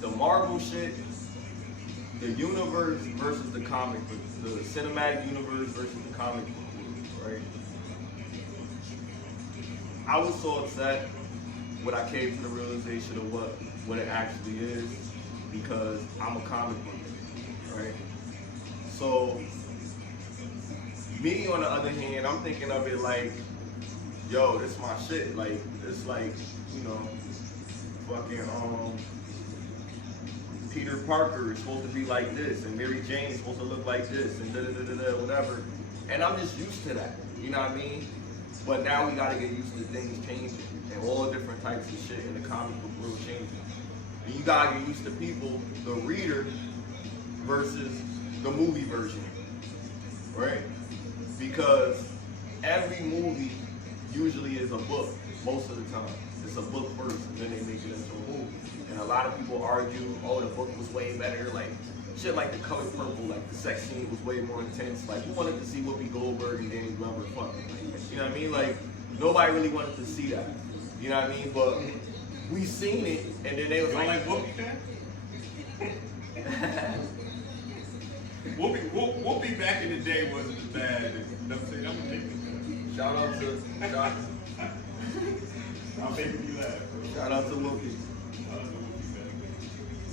the Marvel shit, the universe versus the comic book, the cinematic universe versus the comic book world, right? I was so upset when I came to the realization of what it actually is, because I'm a comic book nerd, right? So me, on the other hand, I'm thinking of it like, yo, this is my shit. Like, it's like, you know, fucking Peter Parker is supposed to be like this, and Mary Jane is supposed to look like this, and whatever. And I'm just used to that, you know what I mean? But now we gotta get used to things changing, and all different types of shit in the comic book world changing. And you gotta get used to people, the reader versus the movie version, right? Because every movie usually is a book, most of the time. It's a book first, and then they make it into a movie. And a lot of people argue, oh, the book was way better, like shit like The Color Purple, like the sex scene was way more intense. Like, who wanted to see Whoopi Goldberg and Danny Glover fucking? You know what I mean? Like, nobody really wanted to see that. You know what I mean? But we seen it, and then they was like Whoopi fan? Whoopi back in the day wasn't as bad. Shout out to I'm making you laugh, bro. Shout out to Whoopi.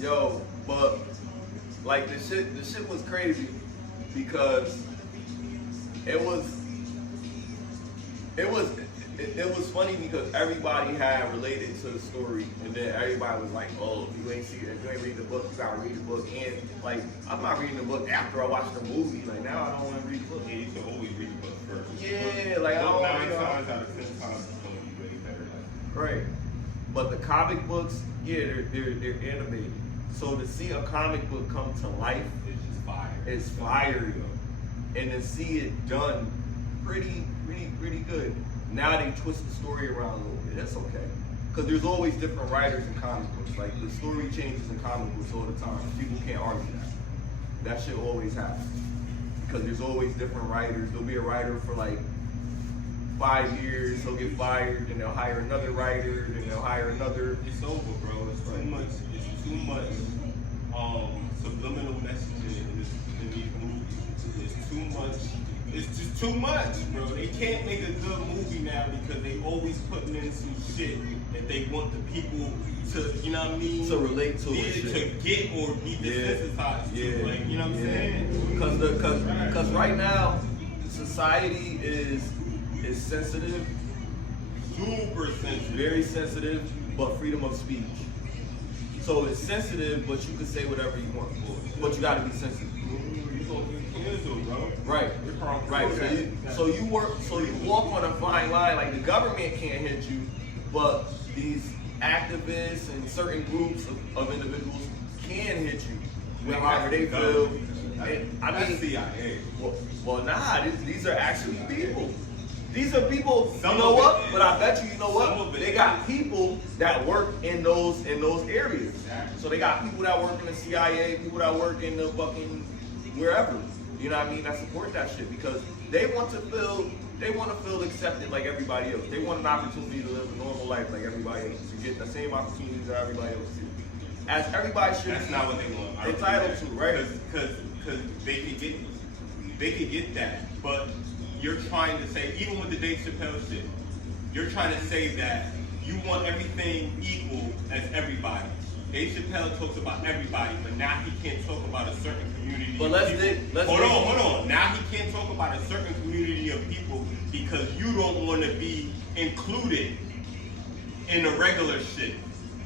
Yo, but like the shit was crazy because it was funny because everybody had related to the story, and then everybody was like, oh, if you ain't see it, if you ain't read the book, you gotta read the book. And like, I'm not reading the book after I watch the movie. Like, now I don't want to read the book. Yeah, you should always read the book first. Yeah, like, I don't want to. 9 times out of 10 times it's going to be way better. Right. But the comic books, yeah, they're animated. So to see a comic book come to life, It's just fire. it's fire, yo. And to see it done pretty good. Now they twist the story around a little bit. That's okay. Because there's always different writers in comic books. Like, the story changes in comic books all the time. People can't argue that. That shit always happens. Because there's always different writers. There'll be a writer for like 5 years, he'll get fired, then they'll hire another writer, then they'll hire another. It's over, bro. It's too much. It's too much subliminal messaging in these movies. It's too much. It's just too much, bro. They can't make a good movie now because they always putting in some shit that they want the people to, you know what I mean? To relate to it, to get or be desensitized to. Like, you know what I'm saying? Because right now, society is sensitive, Super sensitive. very sensitive, but freedom of speech. So it's sensitive, but you can say whatever you want, but you gotta be sensitive. You gonna get canceled, bro. Right, right. So you walk on a fine line. Like, the government can't hit you, but these activists and certain groups of individuals can hit you whenever they feel. That's CIA. Well, nah. These are actually people. These are people. Some you know of what? it is. But I bet you know Some of what? it They is. got people that work in those areas. Exactly. So they got people that work in the CIA, people that work in the fucking wherever. You know what I mean? That support that shit because they want to feel accepted like everybody else. They want an opportunity to live a normal life like everybody else. To get the same opportunities that everybody else do. As everybody should. That's not what they want. Entitled to, right? Because they can get that, but you're trying to say, even with the Dave Chappelle shit, you're trying to say that you want everything equal as everybody. Dave Chappelle talks about everybody, but now he can't talk about a certain community. But hold on. Now he can't talk about a certain community of people because you don't want to be included in the regular shit.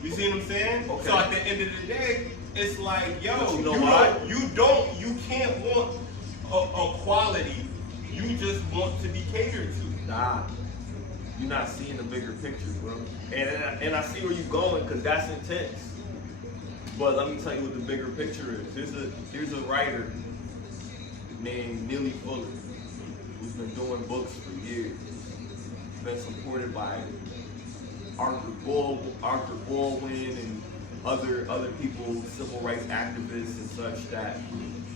You see what I'm saying? Okay. So at the end of the day, it's like, yo, But you know why? You can't want equality. You just want to be catered to. Nah, you're not seeing the bigger picture, bro. And I see where you're going because that's intense. But let me tell you what the bigger picture is. There's a writer named Neely Fuller who's been doing books for years. Been supported by Arthur Baldwin and other people, civil rights activists and such that,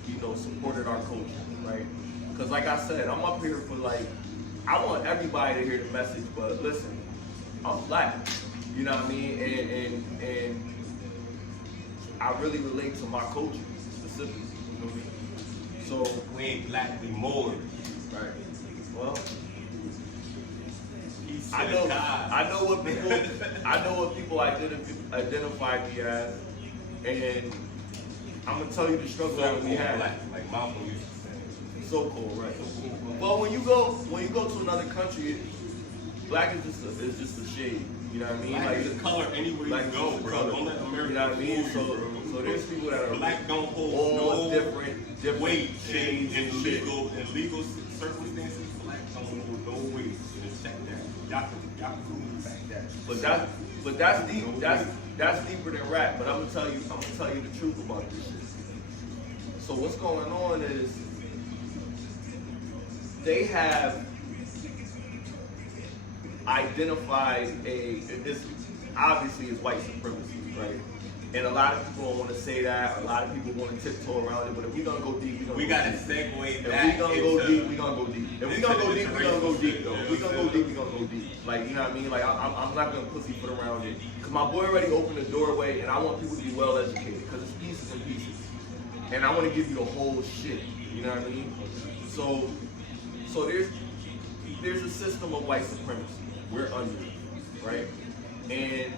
you know, supported our culture, right? Because like I said, I'm up here for like, I want everybody to hear the message, but listen, I'm black, you know what I mean? And I really relate to my culture specifically. You know what I mean? So We ain't black, we Moors. right. Well, He's I know what people identify me as, and I'm gonna tell you the struggle that we had. Black, like Malcolm used to say. So-called, right? Well, when you go to another country, black is just a shade. You know what I mean? Black is a color anywhere black you go, is a bro. color. Don't let America You know what I mean? fool you, bro. So there's people that are Black don't hold all no different weight shades in and shit. legal circumstances. Black don't hold no weight. Just check that. Y'all can prove the fact that. But that's deep. That's deeper than rap. But I'm gonna tell you the truth about this shit. So what's going on is they have identified this obviously is white supremacy, right? And a lot of people don't want to say that. A lot of people want to tiptoe around it. But if we're gonna go deep, We gotta segue if back. we gonna go deep, we gonna go deep. If we gonna go deep, we gonna go deep. Though. Yeah, If we gonna go deep, we gonna go deep. Like, you know what I mean? Like, I'm not gonna pussyfoot around it. Cause my boy already opened the doorway, and I want people to be well educated. Cause it's pieces and pieces, and I want to give you the whole shit. You know what I mean? So there's a system of white supremacy. We're under it, right? And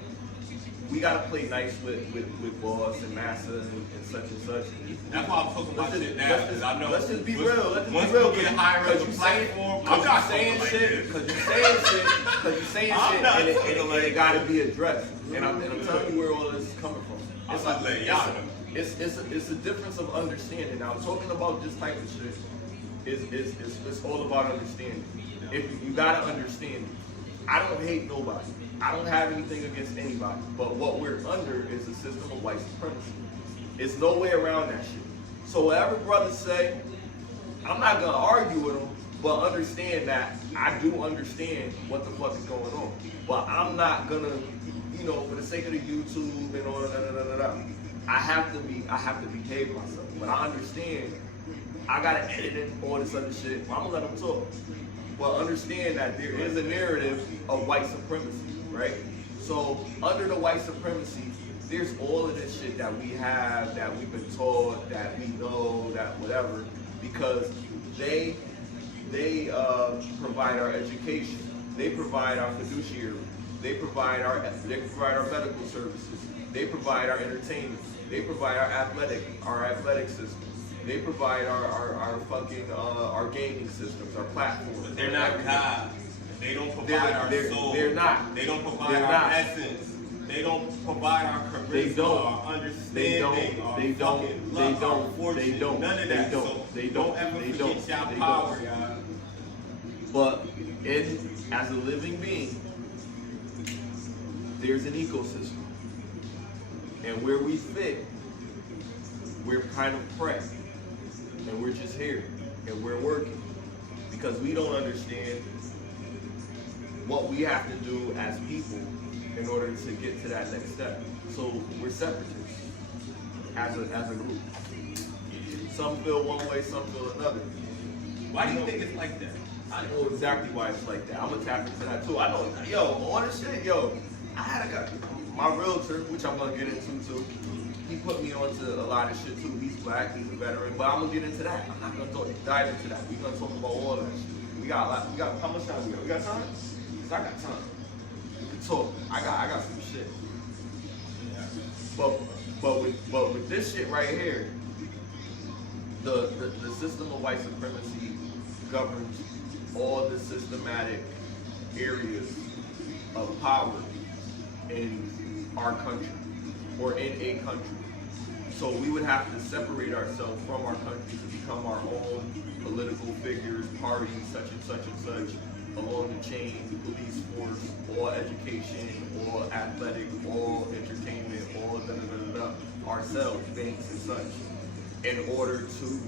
we gotta play nice with boss and massa and such and such. That's why I'm talking about shit now. Because I know. Let's just be real. Let's once just be real. we get higher up the platform, I'm not saying shit. Because you're saying I'm shit, not and talking like it gotta be addressed. And I'm telling you where all this is coming from. I'm not letting y'all know. It's a difference of understanding. Now, talking about this type of shit is all about understanding. If you gotta understand it. I don't hate nobody. I don't have anything against anybody. But what we're under is a system of white supremacy. It's no way around that shit. So whatever brothers say, I'm not gonna argue with them, but understand that I do understand what the fuck is going on. But I'm not gonna, for the sake of the YouTube and all that, I have to behave myself. But I understand I gotta edit it, all this other shit. I'm gonna let them talk. But understand that there is a narrative of white supremacy, right? So under the white supremacy, there's all of this shit that we have, that we've been taught, that we know, that whatever, because they provide our education, they provide our fiduciary, they provide our medical services, they provide our entertainment, they provide our athletic system. They provide our gaming systems, our platforms. But they're not God. They don't provide our soul. They're not. They don't provide our essence. They don't provide our charisma, our understanding, our fucking love, our fortune. None of that. So don't ever forget y'all power, y'all. But as a living being, there's an ecosystem. And where we fit, we're kind of prey. And we're just here, and we're working, because we don't understand what we have to do as people in order to get to that next step. So we're separatists as a group. Some feel one way, some feel another. Why do you think it's like that? I know exactly why it's like that. I'm gonna tap into that too. I know, all this shit, I had a guy, my realtor, which I'm gonna get into too. He put me onto a lot of shit too. He's black, he's a veteran, but I'm gonna get into that. I'm not gonna dive into that. We're gonna talk about all of that shit. We got a lot. We got how much time we got? We got time? Cause I got time. We can talk. I got some shit. But with this shit right here, the system of white supremacy governs all the systematic areas of power in our country. Or in a country. So we would have to separate ourselves from our country to become our own political figures, parties, such and such and such, along the chain, police force, all education, all athletic, all entertainment, all ourselves, banks and such, in order to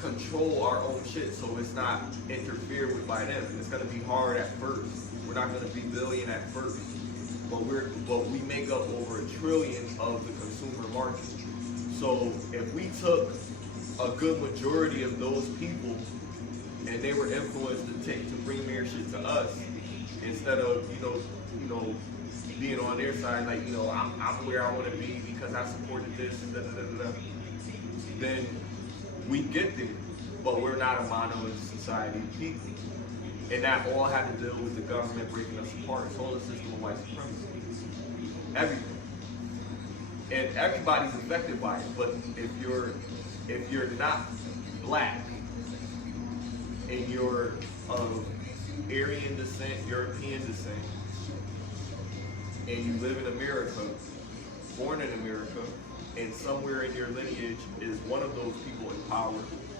control our own shit so it's not interfered with by them. It's gonna be hard at first. We're not gonna be billion at first. But we make up over $1 trillion of the consumer market. So if we took a good majority of those people and they were influenced to bring their shit to us, instead of being on their side, like, I'm where I want to be because I supported this and da da da da da, then we get there. But we're not a monolith society of people. And that all had to deal with the government breaking us apart. It's all a system of white supremacy. Everything. And everybody's affected by it. But if you're not black and you're of Aryan descent, European descent, and you live in America, born in America, and somewhere in your lineage is one of those people in power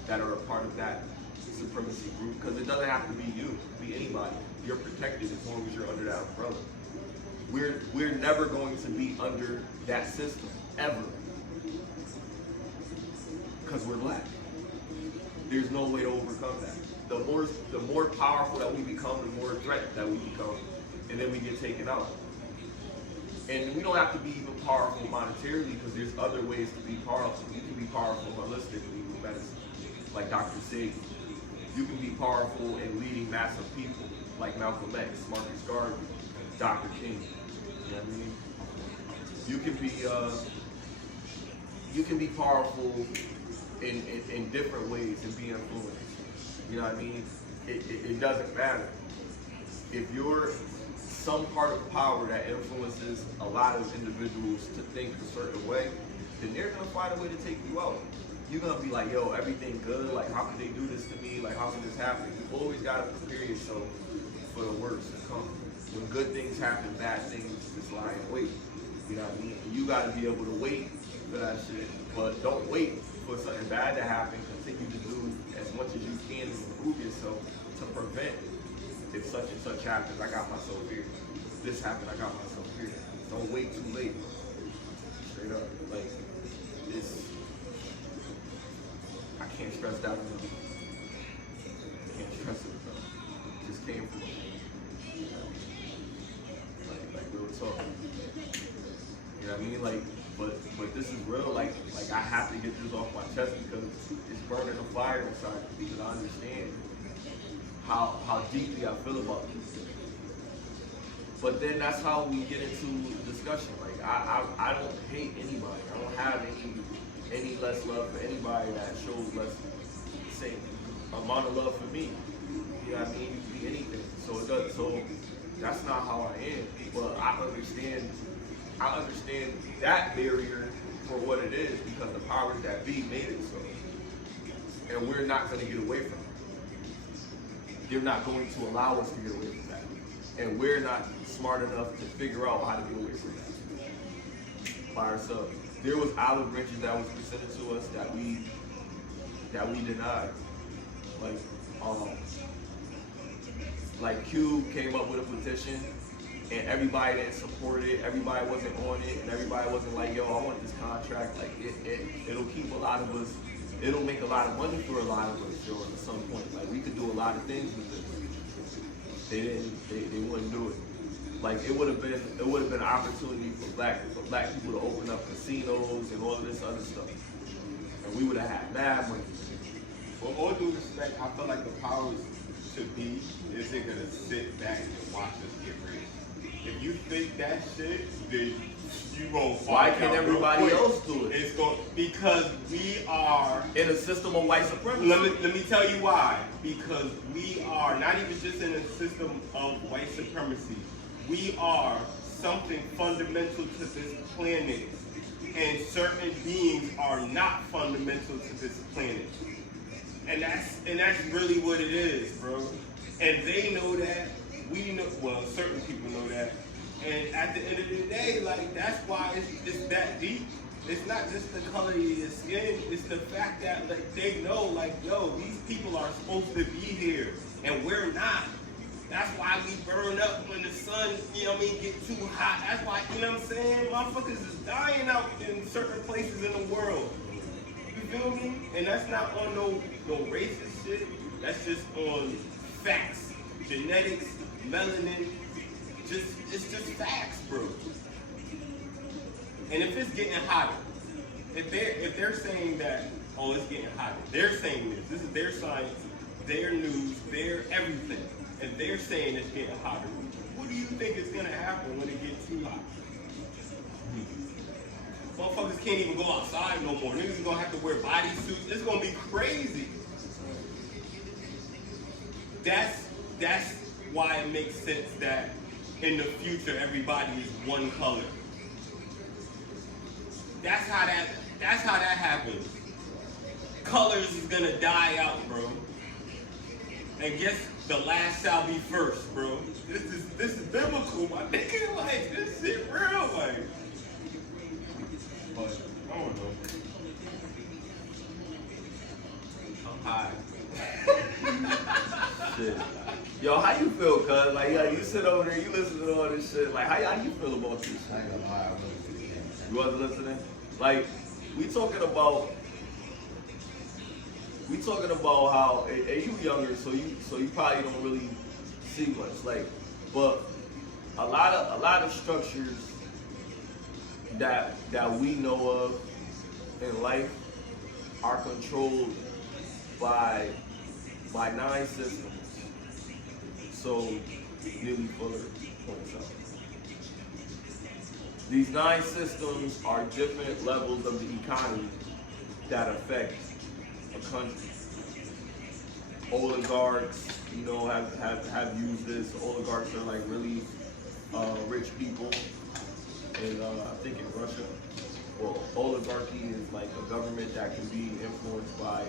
that are a part of that supremacy group, because it doesn't have to be you, it can be anybody. You're protected as long as you're under that umbrella. We're never going to be under that system, ever. Because we're black. There's no way to overcome that. The more powerful that we become, the more threat that we become, and then we get taken out. And we don't have to be even powerful monetarily, because there's other ways to be powerful. You can be powerful holistically with medicine, like Dr. Sagan. You can be powerful in leading mass of people, like Malcolm X, Marcus Garvey, Dr. King. You know what I mean? You can be powerful in different ways and be influenced. You know what I mean? It doesn't matter. If you're some part of power that influences a lot of individuals to think a certain way, then they're gonna find a way to take you out. You're gonna be like, yo, everything good? Like, how can they do this to me? Like, how can this happen? You always gotta prepare yourself for the worst to come. When good things happen, bad things just lie in wait. You know what I mean? You gotta be able to wait for that shit, but don't wait for something bad to happen. Continue to do as much as you can to improve yourself to prevent if such and such happens. I got myself here. This happened, I got myself here. Don't wait too late. Straight up. Like, I can't stress that enough. I can't stress it enough. It just came from like real talk. You know what I mean? Like, but this is real. Like I have to get this off my chest because it's burning a fire inside me, because I understand how deeply I feel about this. But then that's how we get into discussion. Like I don't hate anybody. I don't have any less love for anybody that shows less same amount of love for me. You know what I mean? You can be anything. So that's not how I am. But I understand that barrier for what it is, because the powers that be made it so. And we're not going to get away from it. They're not going to allow us to get away from that. And we're not smart enough to figure out how to get away from that by ourselves. There was olive branches that was presented to us that we denied. Like Q came up with a petition, and everybody didn't support it. Everybody wasn't on it, and everybody wasn't like, yo, I want this contract. Like it'll keep a lot of us. It'll make a lot of money for a lot of us, yo, at some point. Like, we could do a lot of things with this. They wouldn't do it. Like, it would have been an opportunity for black people to open up casinos and all of this other stuff. And we would have had mad money. With all due respect, I feel like the powers to be isn't gonna sit back and watch us get rich. If you think that shit, then you gonna find Why can't out everybody real quick. else do it? It's going because we are In a system of white supremacy. Let me tell you why. Because we are not even just in a system of white supremacy. We are something fundamental to this planet, and certain beings are not fundamental to this planet. And that's really what it is, bro. And they know that. We know. Well, certain people know that. And at the end of the day, like, that's why it's that deep. It's not just the color of your skin. It's the fact that, like, they know, like, yo, these people are supposed to be here, and we're not. That's why we burn up when the sun, you know what I mean, get too hot. That's why, you know what I'm saying? Motherfuckers is dying out in certain places in the world. You feel me? And that's not on no racist shit. That's just on facts, genetics, melanin. It's just facts, bro. And if it's getting hotter, if they're saying that, oh, it's getting hotter, they're saying this. This is their science, their news, their everything, and they're saying it's getting hotter. What do you think is gonna happen when it gets too hot? Motherfuckers can't even go outside no more. Niggas is gonna have to wear bodysuits. It's gonna be crazy. That's why it makes sense that in the future everybody is one color. That's how that happens. Colors is gonna die out, bro. And guess the last shall be first, bro. This is biblical, my nigga. Like, this shit real, like. But I don't know. I'm high. Shit. Yo, how you feel, cuz? Like, yeah, you sit over there, you listen to all this shit. Like, how you feel about this? I ain't gonna lie, I wasn't listening. You wasn't listening? Like, we talking about how, and you younger, so you probably don't really see much. Like, but a lot of structures that we know of in life are controlled by 9 systems. So Neely Fuller points out. These 9 systems are different levels of the economy that affect a country. Oligarchs, you know, have used this. Oligarchs are like really rich people in I think in Russia. Well, oligarchy is like a government that can be influenced by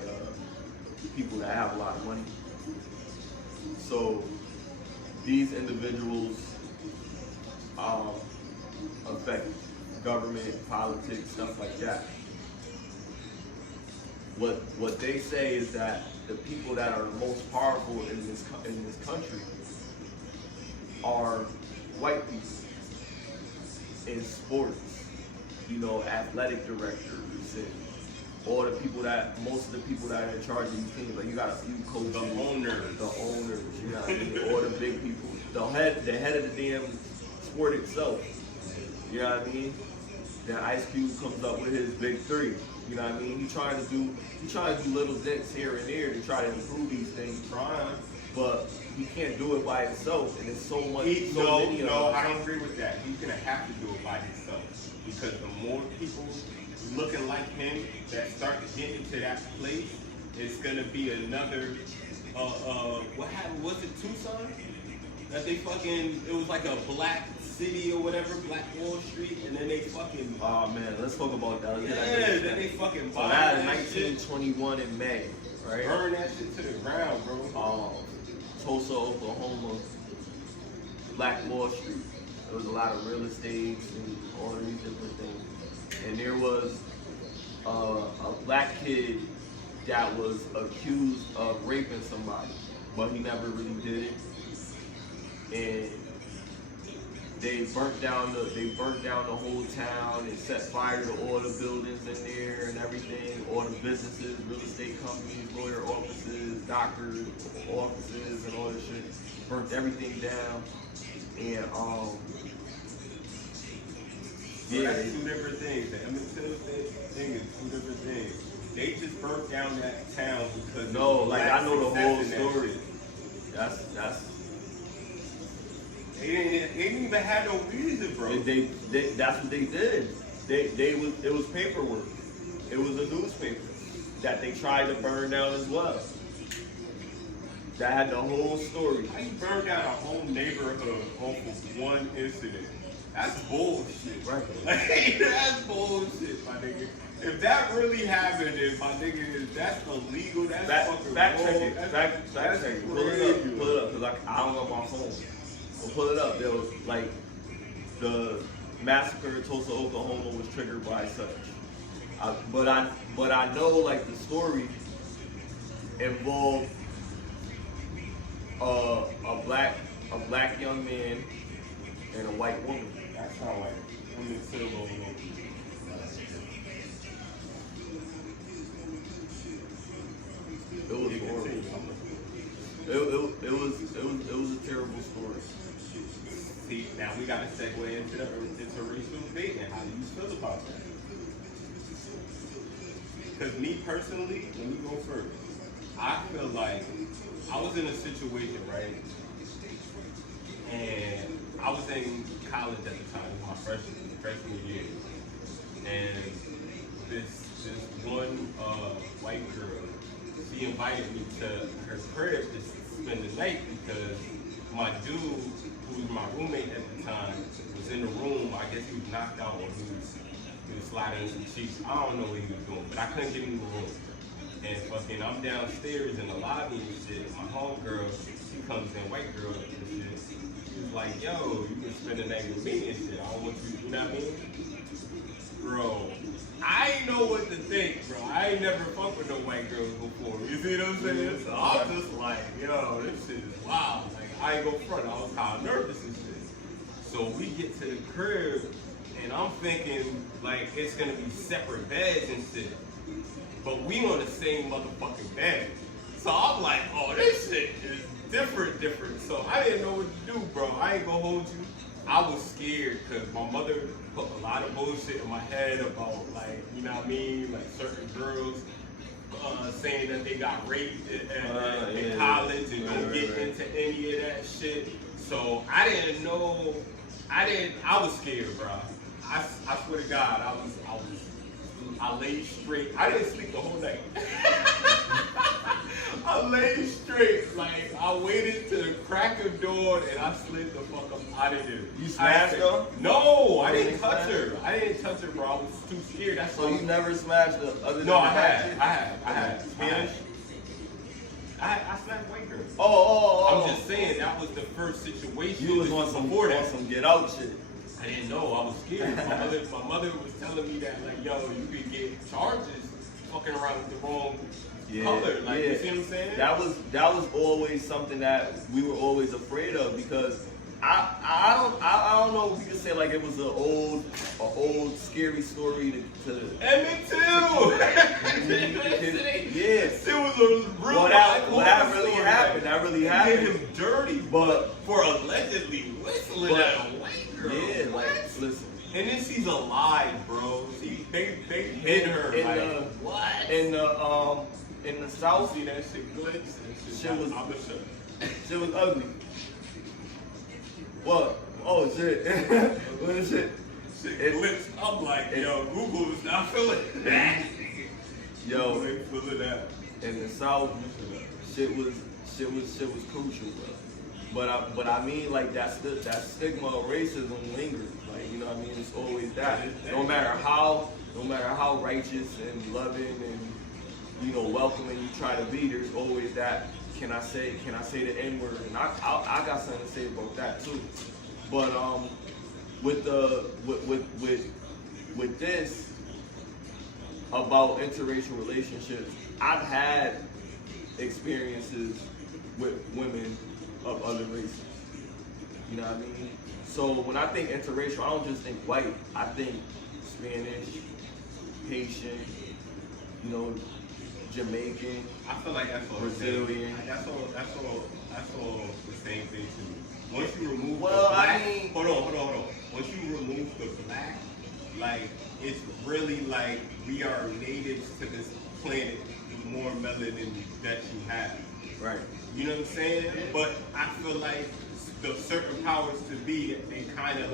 people that have a lot of money. So these individuals affect government, politics, stuff like that. What they say is that the people that are the most powerful in this country are white people in sports, you know, athletic directors and most of the people that are in charge of these teams. Like, you got a few coaches, the owners, you know what I mean, or the big people, the head of the damn sport itself. You know what I mean? Then Ice Cube comes up with his big 3. You know what I mean? He trying to do little dents here and there to try to improve these things. But he can't do it by himself, and it's so much. No, I don't agree with that. He's gonna have to do it by himself, because the more people looking like him that start to get into that place, it's gonna be another. What happened? Was it Tucson? That they fucking, it was like a black city or whatever, Black Wall Street, and then they fucking. Oh man, let's talk about that. Then they fucking. So that is 1921 in May, right? Burn that shit to the ground, bro. Tulsa, Oklahoma, Black Wall Street. There was a lot of real estate and all of these different things. And there was a black kid that was accused of raping somebody, but he never really did it. And they burnt down the whole town and set fire to all the buildings in there and everything, all the businesses, real estate companies, lawyer offices, doctors offices, and all this shit. Burnt everything down. And yeah, that's 2 different things. The Emmett Till thing is 2 different things. They just burnt down that town because I know the whole story. That's They didn't even have no reason, bro. They that's what they did. It was paperwork. It was a newspaper that they tried to burn down as well. That had the whole story. How you burn down a whole neighborhood off of one incident? That's bullshit. Right. Like, that's bullshit, my nigga. If that really happened, my nigga, that's illegal. That's fucking fact wrong. check it. Fact check it. Pull it up, because I don't have my phone. We'll pull it up. There was like the massacre in Tulsa, Oklahoma was triggered by such. But I know like the story involved a black young man and a white woman. That sound like women still over. It was horrible. It was a terrible story. See, now we got to segue into racial debate and how do you feel about that? Because me personally, let me go first. I feel like I was in a situation, right? And I was in college at the time, my freshman year, and this one white girl, she invited me to her crib to spend the night because my dude, who was my roommate at the time, was in the room. I guess he was knocked out or he was sliding some cheeks. I don't know what he was doing, but I couldn't get in the room. And fucking, I'm downstairs in the lobby and shit. My homegirl, she comes in, white girl and shit. She was like, yo, you can spend the night with me and shit. I don't want you, you know what I mean? Bro, I ain't know what to think, bro. I ain't never fucked with no white girls before. You see what I'm saying? So I was just like, yo, this shit is wild. Like, I ain't go front. I was kind of nervous and shit. So we get to the crib, and I'm thinking, like, it's gonna be separate beds and shit. But we on the same motherfucking bed. So I'm like, oh, this shit is different. So I didn't know what to do, bro. I ain't gonna hold you. I was scared because my mother put a lot of bullshit in my head about, like, you know what I mean? Like certain girls saying that they got raped in college and don't get into any of that shit. So I didn't know. I was scared, bro. I swear to God, I laid straight. I didn't sleep the whole night. I laid straight. Like, I waited to the crack of dawn and I slid the fuck up out of there. You smashed her? No, I didn't touch her. I didn't touch her, bro. I was too scared. That's so you never smashed her other than No, I had. Spanish? I smashed white girl. Oh. I'm just saying, that was the first situation. You was on some get out shit. I didn't know. I was scared. My mother was telling me that, like, yo, you could get charges fucking around with the wrong color. Like, you see what I'm saying? That was always something that we were always afraid of because I don't know if we could say like it was an old scary story to and me too. Yes. It was a real that really happened. That really happened. Did him dirty, but for allegedly whistling at a white girl. Yeah, like listen. And then she's alive, bro. They hit her what? In the South, see that shit glitz. Shit was ugly. What? Oh shit. What is it? Shit glitz. I'm like, yo, Google is not feeling that. Yo, they feeling that. In the South, shit was crucial, bro. But I mean, like that stigma of racism lingers. Like, you know what I mean? It's always that. No matter how righteous and loving and, you know, welcoming you try to be, there's always that. Can I say the N-word? And I got something to say about that too. But with this about interracial relationships, I've had experiences with women of other races. You know what I mean? So when I think interracial, I don't just think white. I think Spanish, Haitian, you know, Jamaican. I feel like that's all Brazilian. That's all the same thing too. Once you remove the black, I mean, hold on. Once you remove the black, like it's really like we are natives to this planet with more melanin that you have. Right. You know what I'm saying? But I feel like the certain powers to be, they kind of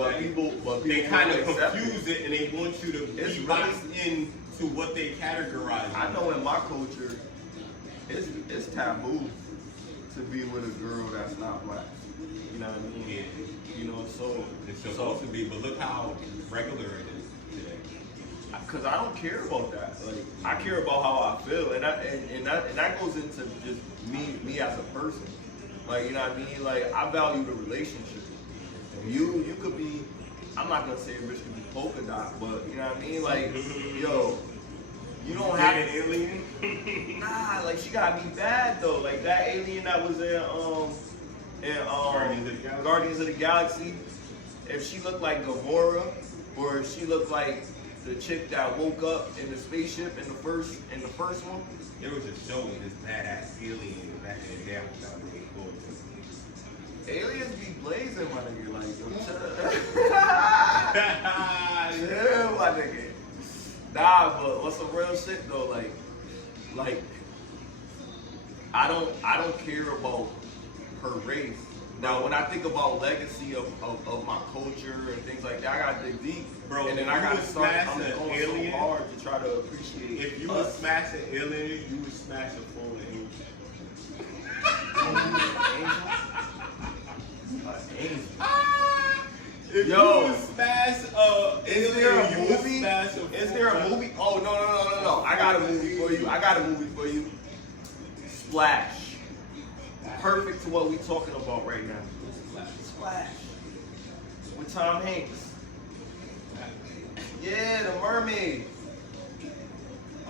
they kind of confuse it and they want you to be boxed in to what they categorize. I know in my culture, it's taboo to be with a girl that's not black. You know what I mean? Yeah. You know, so it's supposed to be, but look how regular it is today. Because I don't care about that. Like, I care about how I feel, and that goes into just me as a person. Like, you know what I mean? Like, I value the relationship. You could be, I'm not gonna say a bitch could be polka dot, but you know what I mean? Like, yo, you don't have an alien. Nah, like she gotta be bad though. Like that alien that was in Guardians of the Galaxy. If she looked like Gamora, or if she looked like the chick that woke up in the spaceship in the first one. There was a show with this badass alien back in the day. Aliens be blazing, my nigga. Like, chill, my nigga. Nah, but what's some real shit though? Like, I don't care about her race, Now, when I think about legacy of my culture and things like that, I gotta dig deep. Bro, and then I gotta start going so hard to try to appreciate. If you would smash an alien, you would smash a fallen angel. If you would smash is there a movie? Is there a movie? Oh no! I got a movie for you. Splash. Perfect to what we talking about right now. Splash. With Tom Hanks. Yeah, the mermaid.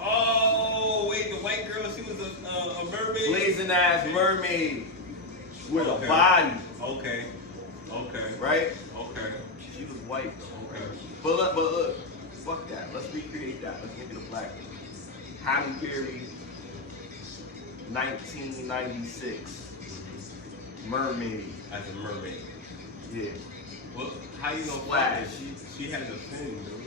Oh, wait, the white girl, she was a mermaid? Blazing ass mermaid. With a body. Okay. Right? Okay. She was white. Okay. But look, fuck that. Let's recreate that. Let's make it a black one. Halle Berry, 1996. Mermaid. As a mermaid. Yeah. Well, how you gonna Splash? She has a thing, though.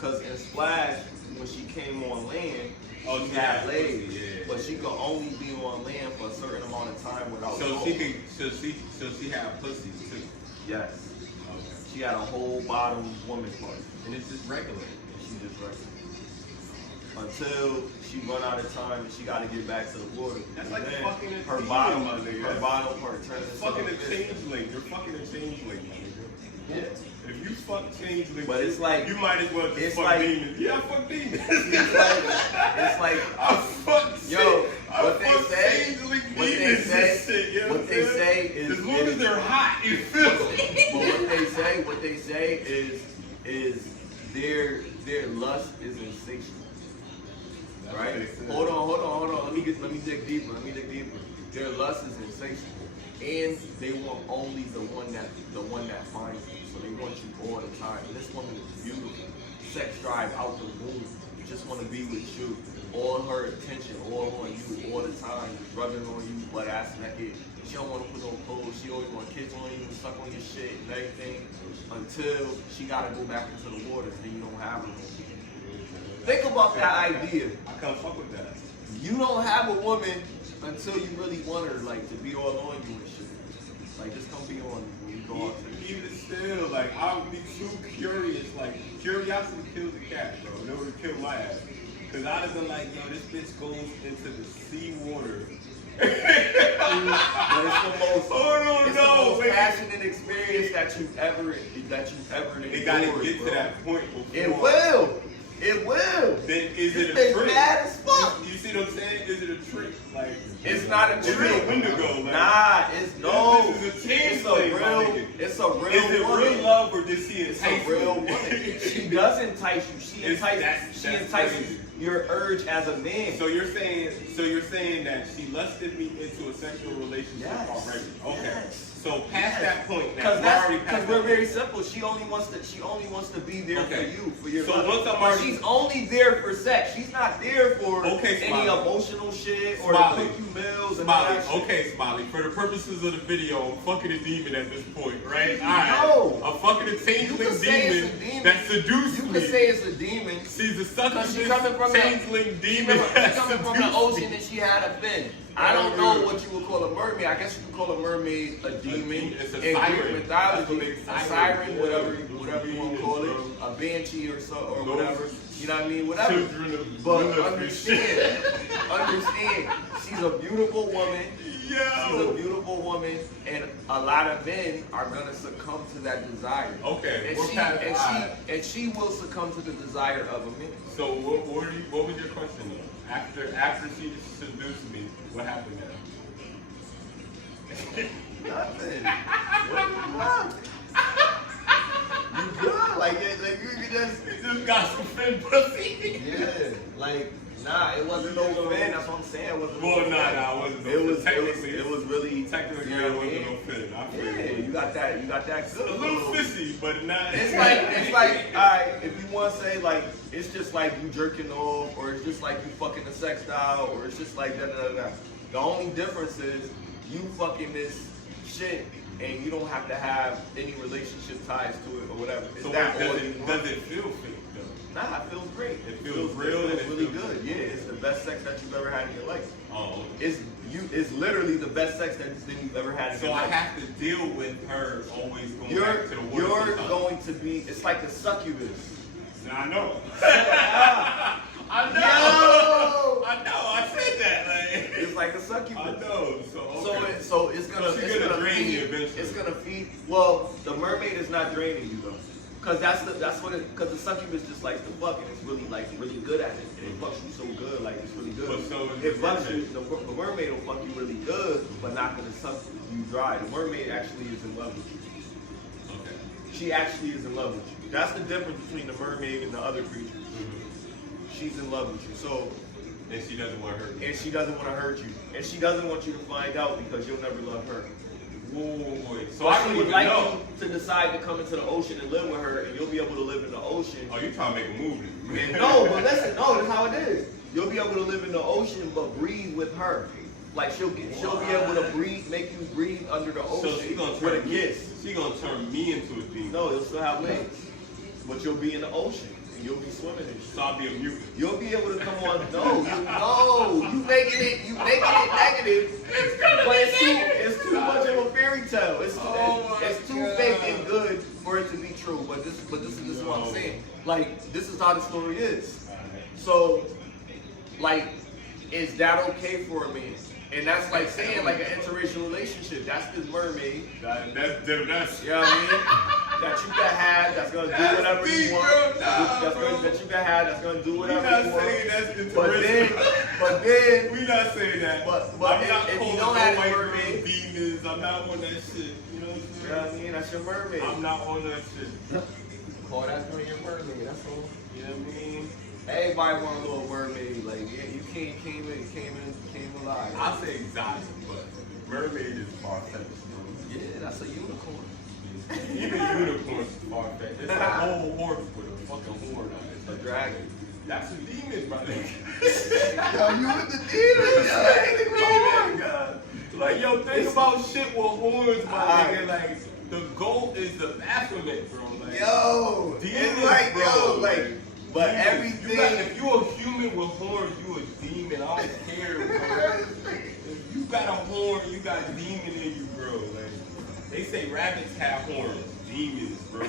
Cause in Splash, when she came on land, she yeah, had legs, yeah. but she could only be on land for a certain amount of time without. So she had pussy too. Yes. Okay. She had a whole bottom woman part, And it's just regular. and she just regular. Until she run out of time and she got to get back to the water. That's And like then fucking a her changeling, bottom, my nigga. her bottom part turns into Fucking a a fish. changeling. You're fucking a changeling, my nigga. Yeah. If you fuck changeling, But it's like- you might as well just it's fuck like- demons. Yeah, I fuck demons. It's like I fuck yo, I what they fuck say- changeling what they demons say- and shit. You know what I'm they saying? say is- as long as they're hot, you feel me? But what they say is their lust is insatiable. That's Right? what they say. Hold on. Let me dig deeper. Their lust is insatiable. And they want only the one that finds them. So they want you all the time. And this woman is beautiful. Sex drive out the womb. Just want to be with you. All her attention, all on you, all the time, rubbing on you, butt ass naked. She don't want to put no clothes. She always want kids on you and suck on your shit and everything until she got to go back into the water and then you don't have her. Think about that idea. I can't fuck with that. You don't have a woman until you really want her, like, to be all on you and shit. Like, just come be on you when you go out to the shit. Even still, like, I would be too curious. Like, curiosity kills the cat, bro. It would kill my ass. Because I'd have been like, yo, this bitch goes into the sea water. But it's the most passionate experience that you've ever endured. They gotta get to that point before. It will. Then is This it a thing trick? mad as fuck. You see what I'm saying? Is it a trick? Like, It's not a trick. Is it a Wendigo? Like, Nah, it's no. This is a team It's play, a my real. nigga. It's a real. Is it woman. real love or does she It's entice a real you? woman. She does entice you. She entices that's crazy. your urge as a man. So you're saying that she lusted me into a sexual relationship Yes. already. Okay. Yes. So past that point now. Because we're very simple. She only wants to be there Okay. for you, for your So love. once I'm But already- she's only there for sex. She's not there for Okay, any Smiley. emotional shit or Smiley. to cook you meals and all Smiley, that shit. okay, Smiley. For the purposes of the video, I'm fucking a demon at this point, right? Alright. No. I'm fucking a You changeling can say it's demon, a demon. that seduced You me. could say it's a demon. She's a Because she coming from the changeling demon She that coming from the seduced ocean me. and she had a fin. I don't know what you would call a mermaid. I guess you could call a mermaid a demon. It's a in siren. Greek That's what mythology, makes a siren. siren, Yeah. whatever you want to call it, a banshee or so or Those whatever. You know what I mean? Whatever. Children of But Lilith and understand, she's a beautiful woman. She's a Yo. beautiful woman, and a lot of men are gonna succumb to that desire. Okay, And we're past she will succumb to the desire of a man. So what was your question though? After she seduced me, what happened now? Nothing. What the fuck? You good? Like you could just. You just got some fin pussy. Yeah. Like it wasn't no fin. That's what I'm saying. It wasn't. Well, no nah, it wasn't. It was really Technically, you know it what I wasn't no mean? fin. I feel Yeah, you. you got that good. A little fishy, but not. It's like, alright, if you want to say like, it's just like you jerking off, or it's just like you fucking a sex doll, or it's just like da da da da. The only difference is you fucking this shit, and you don't have to have any relationship ties to it or whatever. Is So that wait, all you want? does it feel fake though? Nah, it feels great. It feels real It and feels it really feels good. Yeah, it's the best sex that you've ever had in your life. Oh. It's is literally the best sex that you've ever had in So your I life. have to deal with her always going You're back to the water. you're going to be. It's like a succubus. Nah, I know. I know. Yo! I know. I said that. Like, It's like a succubus. I know. So okay. So it's gonna She's it's gonna gonna drain feed, me eventually. It's gonna feed. Well, the mermaid is not draining you though, cause because the succubus just likes to fuck and it's really good at it and it fucks you so good like it's really good. But so is it the fucks you. mermaid. The mermaid will fuck you really good, but not gonna suck you dry. The mermaid actually is in love with you. Okay. She actually is in love with you. That's the difference between the mermaid and the other creatures. She's in love with you. So. And she doesn't want her. And she doesn't want to hurt you. And she doesn't want you to find out because you'll never love her. Whoa. So So I she don't would even like know. you to decide to come into the ocean and live with her, and you'll be able to live in the ocean. Oh, you trying to make a movie? And no, but listen, no, that's how it is. You'll be able to live in the ocean, but breathe with her. Like she'll be able to breathe, make you breathe under the ocean So she gonna with a turn kiss. She gonna turn me into a demon. No, you'll still have wings, but you'll be in the ocean and you'll be swimming and shit. So I'll be a mutant. You'll be able to come on. You making it negative. But it's too much of a fairy tale. It's too fake and good for it to be true. But this is what I'm saying. Like this is how the story is. So, like, is that okay for a man? And that's like saying like an interracial relationship. That's this mermaid. That's You know what I mean? That you can have, that's gonna do whatever you want. That you can have, that's gonna do whatever you want. We're not saying that's But then, we not saying that. But I'm not if you calling don't no have a white mermaid, girls demons. I'm not on that shit. You know what I'm saying? you know what I mean? That's your mermaid. I'm not on that shit. Call that joint your mermaid. That's all. You know what I mean? Everybody want a little mermaid. Like yeah, you came alive. I say exotic, but mermaid is far-fetched. Yeah, that's a unicorn. Even unicorns is far-fetched. It's a whole horse with a fucking horn on A it. dragon. That's a demon, brother. Yo, you with the demon? Oh my God. Like, yo, think about shit with horns, my Alright. nigga. Like, the goat is the Baphomet, bro. Like, Yo, demons, it's like bro. yo, like, but demons. everything. If you a human with horns, you a demon. I don't care, bro. If you got a horn, you got demon in you, bro. Like, they say rabbits have horns. Demons, bro.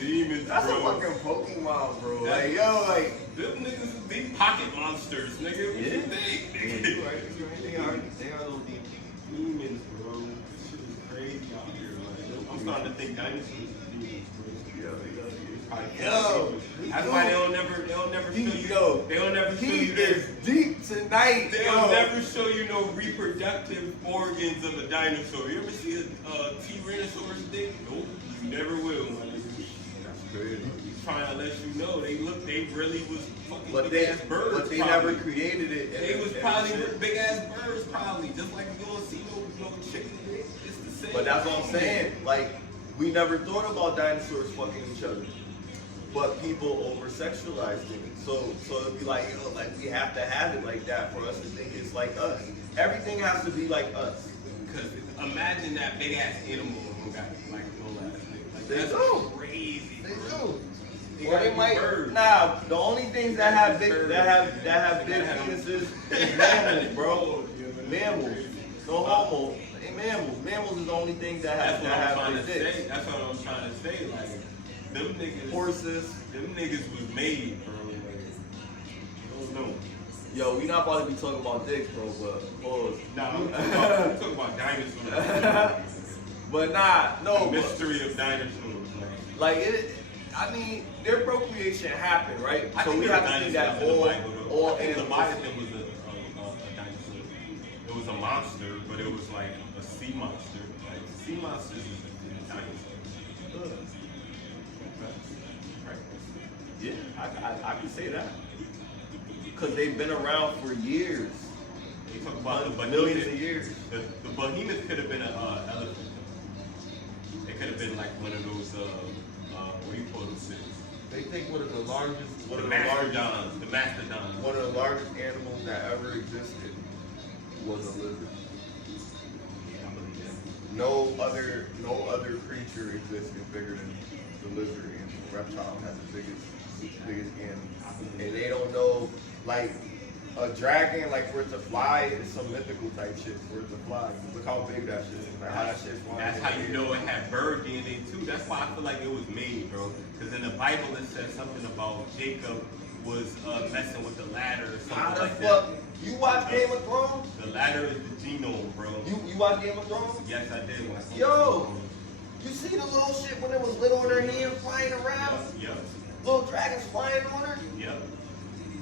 Demons, That's bro. a fucking Pokemon, bro. Like, yo, like. Them niggas, they pocket monsters, nigga. What you think, nigga? They are little demons. Demons, bro. This shit is crazy out here. Like, I'm starting to think dinosaurs are demons, bro. Yo, that's why they'll never show you. Yo, They'll never show he you their. is deep tonight. They'll never show you no reproductive organs of a dinosaur. You ever see a Tyrannosaurus dick? Nope, you never will, my nigga. That's crazy. Trying to let you know they really was fucking But big ass birds. but they probably. never created it. They was probably big ass birds, probably. Just like you don't see no chicken dick. It's the same. But that's what I'm saying. Like, we never thought about dinosaurs fucking each other. But people over sexualize things. So it'd be like, like we have to have it like that for us to think it's like us. Everything has to be like us. Because imagine that big ass animal who got like no ass nigga. Like, They that's do. crazy. They bro. do. They Or gotta they be might. birds. Nah, the only things that have big Birds. big penises is mammals, bro. Mammals. No homo. They mammals. Mammals is the only thing that That's what I'm have trying to big dicks. say. That's what I'm trying to say. Like, them niggas. Horses. Them niggas was made, bro. Like, I don't know. Yo, we not about to be talking about dicks, bro, but pause. Nah, I'm talking about dinosaurs. But nah, no. The mystery of dinosaurs. Like it, I mean, their procreation happened, right? I So think we there have were to think dinosaurs that in the Bible, though. all I think animals. Leviathan was a dinosaur. It was a monster, but it was like a sea monster. Like sea monsters is a dinosaur. Right? Yeah, I can say that. Because they've been around for years. You talk about the Millions behemoth. of years. The behemoth could have been an elephant. It could have been like one of those, what do you call those things? They think one of the largest, The mastodons. The mastodons. one of the largest animals that ever existed was a lizard. Yeah, I believe that. No other creature existed bigger than the lizard animal. Reptile has the biggest animal. And they don't know, like, a dragon, like for it to fly, is some mythical type shit for it to fly. Look how big that shit is. Like how that shit's flying. That's how you know it had bird DNA too. That's why I feel like it was made, bro. Because in the Bible it says something about Jacob was messing with the ladder or something How the like fuck? that. You watch Game of Thrones? The ladder is the genome, bro. You watch Game of Thrones? Yes, I did. When I saw Yo, you see the little shit when it was little in her hand flying around? Yep. Little dragons flying on her? Yep.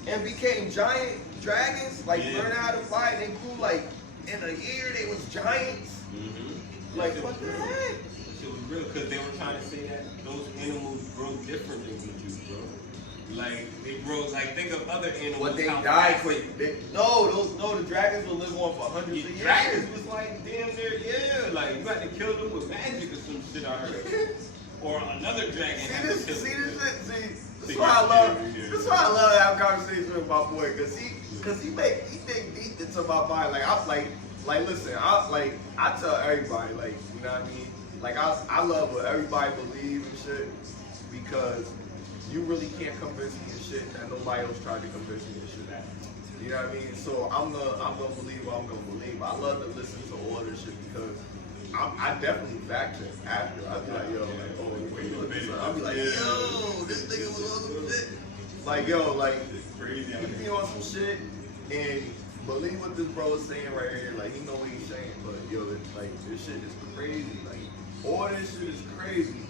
And became giant dragons? Like Yeah. learning how to fly and they grew like in a year they was giants? Mm-hmm. Like what the heck? Shit was real because they were trying to say that those animals grow different than we do, bro. Like they grow like think of other animals. What they how died fast quick. The dragons will live on for hundreds of years. Dragons was like damn near like you had to kill them with magic or some shit I heard. Or another dragon. See this shit? This is See, why I love. yeah. This is why I love to have conversations with my boy, cause he think deep into my mind. Like I'm like listen, I tell everybody, like you know what I mean. Like I love what everybody believe and shit, because you really can't convince me of shit that nobody else tried to convince me of shit at. You know what I mean? So I'm gonna believe what I'm gonna believe. I love to listen to all this shit because I definitely fact check after. I'll be like, yo, like, oh, wait, look this up. I'll be like, yo, this nigga was on some shit. Like, yo, like, Crazy. he be on some shit and believe what this bro is saying right here. Like, he know what he's saying, but yo, like, this shit is crazy. Like, all this shit is crazy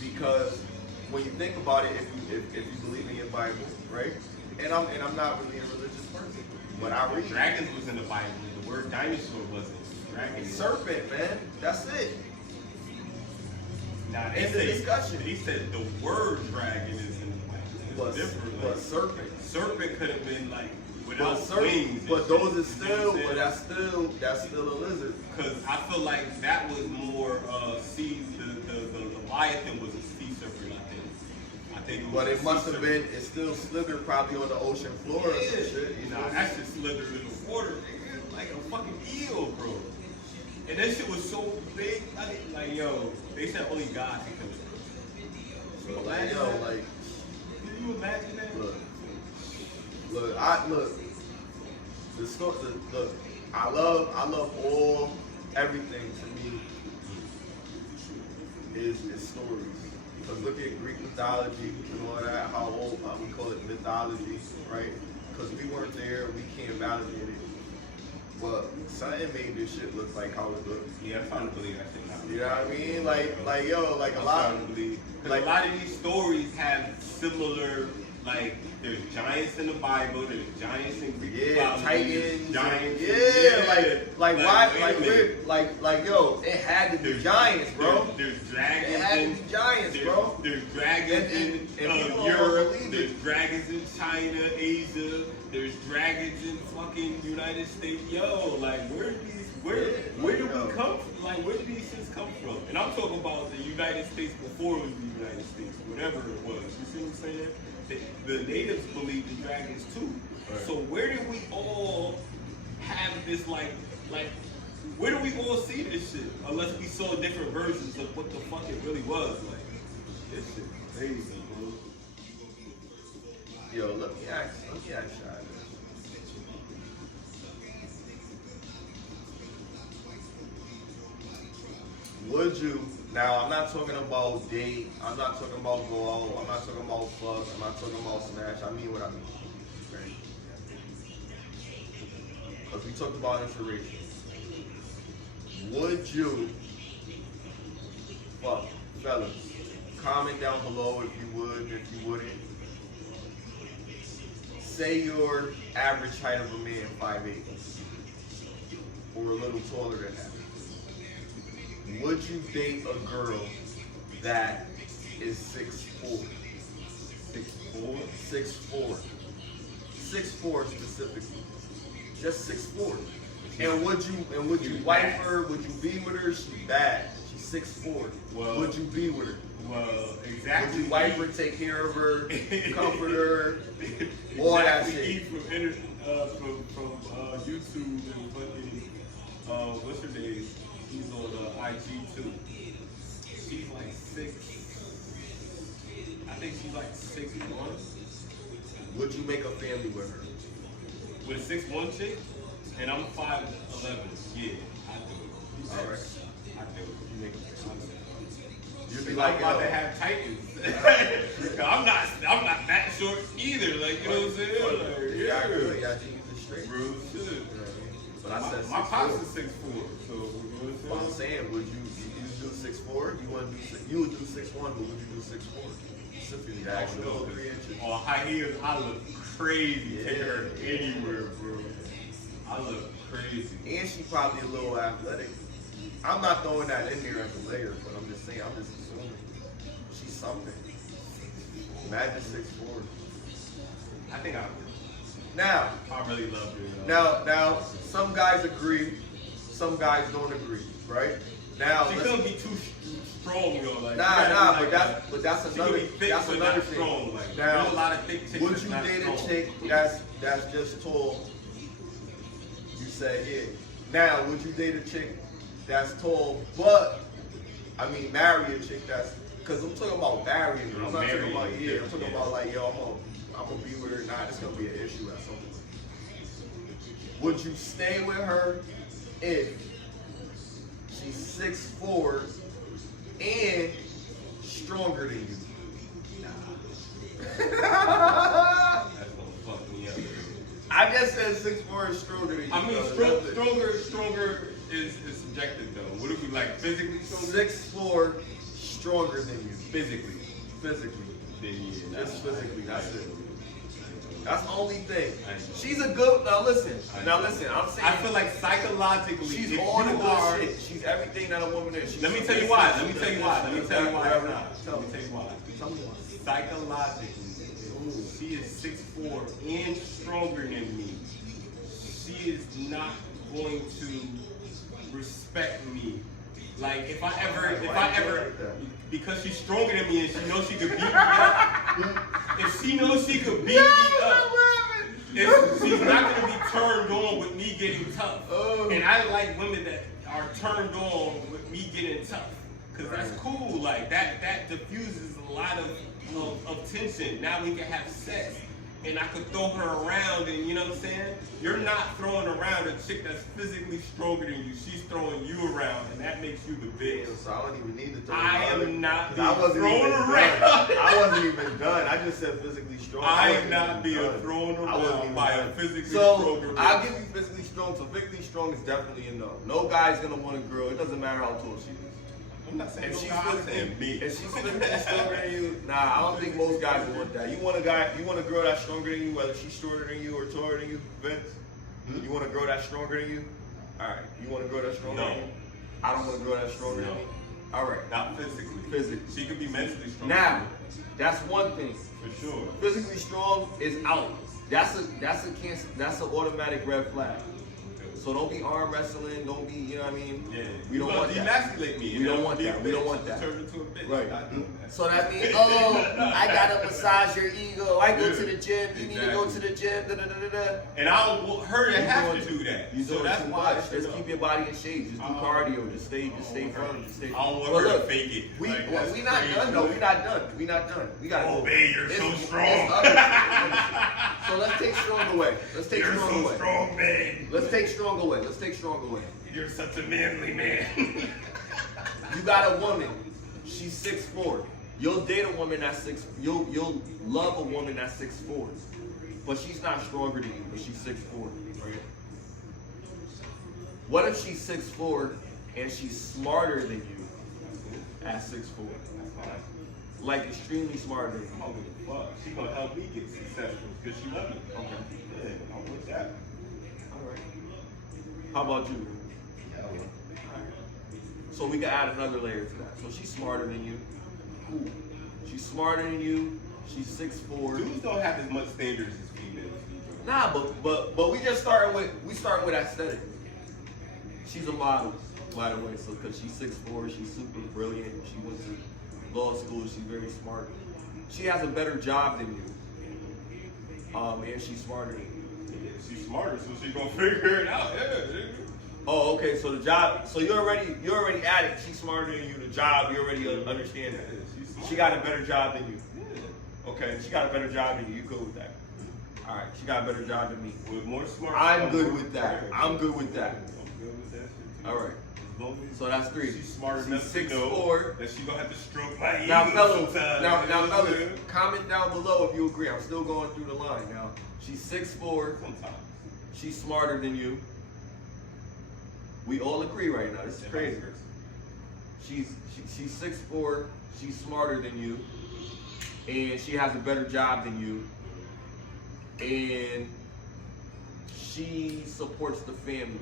because when you think about it, if you believe in your Bible, right? And I'm not really a religious person, but I read. Dragons was in the Bible. The word dinosaur wasn't. Dragon. Serpent, man. That's it. Now End of discussion. He said the word dragon is in the Bible. It's different. But Like, serpent. serpent could have been like without But wings. But and those shit. is still. But that's still a lizard. Because I feel like that was more sea. The Leviathan was a sea serpent. I think. It was But a it sea must have serpent. been. It still slithered probably on the ocean floor or some shit. You know? Nah, that shit slithered in the water, nigga. Like a fucking eel, bro. And that shit was so big. Like, yo, they said only God can kill it. So, So, like, yo, like, can you imagine that? Look. The story. Look, I love all everything to me is stories. Because look at Greek mythology and all that. How old we call it mythology, right? Because we weren't there, we can't validate it. But something made this shit look like how it looked. Yeah, I'm trying to believe that shit now. You know what I mean? Like yo, like a lot of Like a lot of these stories have similar, like there's giants in the Bible, there's giants in Greek mythology, Titans, giants. like why, wait a minute. like yo, it had to be giants, bro. There's dragons. It had to be giants, bro. There's dragons in people Europe. don't believe There's it. dragons in China, Asia. There's dragons in fucking United States. Yo, like where do we come from? Like where do these shits come from? And I'm talking about the United States before it was the United States, whatever it was. You see what I'm saying? The natives believed in dragons too. Right. So where did we all have this like where do we all see this shit? Unless we saw different versions of what the fuck it really was. Like this shit crazy, bro. Yo, let me ask y'all this. Would you, now I'm not talking about date, I'm not talking about go out, I'm not talking about fuck, I'm not talking about smash, I mean what I mean. Right? Because we talked about inspiration. Would you, fuck, fellas, comment down below if you would and if you wouldn't. Say your average height of a man 5'8", or a little taller than that. Would you date a girl that is 6'4"? 6'4"? 6'4". 6'4" specifically. Just 6'4". And would you wife her? Would you be with her? She's bad. She's 6'4". Well, would you be with her? Well, exactly. Would you wife her, take care of her, comfort her, all that shit? From YouTube and fucking what's her name? She's on IG too. She's like 6. I think she's like 6'1". Would you make a family with her? with a 6'1" chick, and I'm 5'11", yeah, I do it. All right. I do it. You make it. You'd be I'm like, about yo, to have titans. I'm not that short either. Like, you know what I'm saying? Like, yeah, you got Jesus straight. Bro, shit. But I said My pops 6'4". is 6'4", so you know what I'm saying, would you do 6'4"? You want to do you would do 6'1", but would you do 6'4"? Specifically, the actual 3 inches. On high heels, I look crazy. Take her anywhere, bro. I look crazy. And she probably a little athletic. I'm not throwing that in there as a layer, but I'm just saying, I'm just assuming she's something. Imagine 6'4". I think I really love her. Now, some guys agree, some guys don't agree, right? Now, she couldn't be too strong, though. Like, but that's another thing. Strong. Like, Now, there's a lot of thick chicks. would you date a chick that's just tall? You say yeah. Now, would you date a chick that's tall, but marry a chick that's? Because I'm talking about marrying her. I'm not talking about I'm talking about like yo, I'm gonna be with her. Nah, it's gonna be an issue at some point. Would you stay with her if she's 6'4" and stronger than you? That's gonna fuck me up. I just said 6'4" is stronger than you. Stronger is subjective though. What if we like physically stronger? 6'4" stronger than you. Physically. Then yeah, Just physically. That's it. That's the only thing. She's a good. Now listen. I'm saying. I feel like psychologically, she's if all the you good are, shit. She's everything that a woman is. Let me tell you why. Let me tell you why. Psychologically, she is 6'4" and stronger than me. She is not going to respect me. Like if I ever, because she's stronger than me and she knows she could beat me up. If she knows she could beat me up, she's not gonna be turned on with me getting tough. And I like women that are turned on with me getting tough, cause that's cool. Like that diffuses a lot of tension. Now we can have sex. And I could throw her around, and you know what I'm saying? You're not throwing around a chick that's physically stronger than you. She's throwing you around, and that makes you the bitch. So I don't even need to throw I am not being thrown around. I wasn't even done. I just said physically strong. I am not being thrown around by a physically stronger. girl. I'll give you physically strong. So physically strong is definitely a no. No guy's gonna want a girl. It doesn't matter how tall she is. I'm not saying If no she's guy, I'm saying me. If she's physically stronger than you, nah, I don't think most guys would want that. You want a girl that's stronger than you, whether she's shorter than you or taller than you, Vince? You want a girl that's stronger than you? Alright. You want a girl that's stronger than you? I don't want a girl that's stronger than me. Alright. Not physically. Physically. She could be mentally strong. Now, that's one thing. For sure. Physically strong is out. That's an automatic red flag. So don't be arm wrestling, don't be, you know what I mean? Yeah. We don't want that. Demasculate me. We don't want that. We don't want that. Turn into a bitch. Right. So that means, I gotta massage your ego. I go to the gym. You need to go to the gym. Da, da, da, da, da. And I don't want her to have to do that. You So that's too why. much. Just keep your body in shape. Just do cardio. Just stay firm. Just stay. I don't want Well, her look, to fake it. We Like, that's not crazy. done though. We not done. We gotta go. Oh, babe, you're so strong. So let's take strong away. Let's take You're strong so away. strong, man. Let's take strong away. You're such a manly man. You got a woman. She's 6'4". You'll date a woman that's You'll love a woman that's 6'4", but she's not stronger than you. But she's 6'4". What if she's 6'4" and she's smarter than you at 6'4"? Like extremely smarter than you. I don't give a fuck. She's gonna help me get successful because she loves me. Okay. Yeah, I'm with that. How about you? So we can add another layer to that. So she's smarter than you. Cool. She's smarter than you. She's 6'4". Dudes don't have as much standards as females. Nah, but we just starting with aesthetic. She's a model, by the way. So because she's 6'4", she's super brilliant. She went to law school. She's very smart. She has a better job than you. And she's smarter than you. Yeah, she's smarter, so she's gonna figure it out. Yeah. Oh, okay. So the job. So you already added. She's smarter than you. The job. You already understand that. She got a better job than you. Yeah. Okay. She got a better job than you. You good with that? All right, she got a better job than me. With more smart. I'm good with that. I'm good with that. I'm good with that shit. All right. As long as So that's 3. she's smart She's enough to 6'4". know that she gonna have to stroke my Now, ego fellas, sometimes. now, You know what I'm fellas, saying? comment down below if you agree. I'm still going through the line now. She's 6'4". Sometimes. She's smarter than you. We all agree right now. This is crazy. She's 6'4". She's smarter than you, and she has a better job than you, and she supports the family.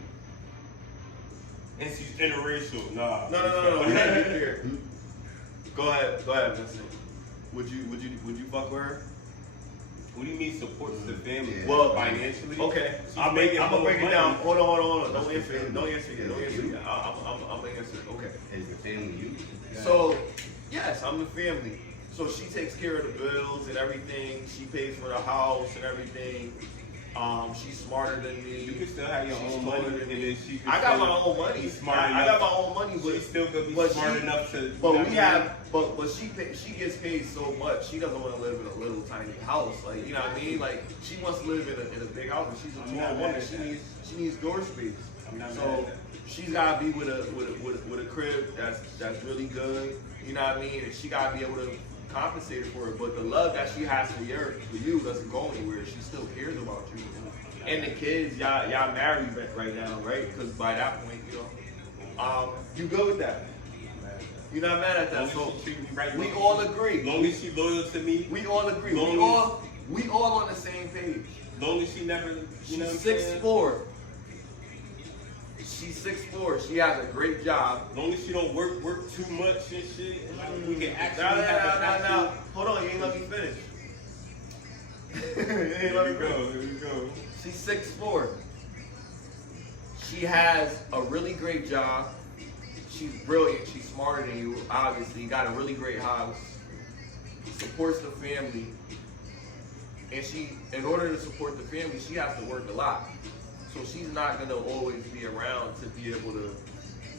And she's interracial. Nah. No. Here. Go ahead, Vincent. Would you fuck with her? What do you mean supports the family? Well, financially. Okay, She's I'm making gonna more break it money. down. Hold on. Don't answer yet. I'm gonna answer it. I'm gonna answer it. Okay. Is the family you? So, yes, I'm the family. So she takes care of the bills and everything. She pays for the house and everything. She's smarter than me. You can still have your She's own taller money, than and me. then she can I got still my own money. be smart I enough. got my own money, but She still gonna be but smart she- enough to. But you know we what I mean? have, but she gets paid so much. She doesn't want to live in a little tiny house. Like, you know what I mean? Like, she wants to live in a big house, but she's a I'm tall not woman. mad at She needs door space. I'm not mad So at that. she's gotta be with a crib that's really good. You know what I mean? And she gotta be able to compensate for it. But the love that she has for you doesn't go anywhere. She still cares about you. And the kids, y'all married right now, right? Because by that point, you good with that? You're not mad at that. As long So as she treat me right, we all agree. As long as she loyal to me. We all agree. Long We all on the same page. As long as she never. You She's know what I'm saying? 6'4". She's 6'4". She has a great job. As long as she don't work too much and shit, we can actually No. have an actual. Hold on, you ain't let me finish. You ain't Here let we me go. finish. Here we go. She's 6'4". She has a really great job. She's brilliant. She's smarter than you, obviously. Got a really great house. Supports the family. And in order to support the family, she has to work a lot. So she's not gonna always be around to be able to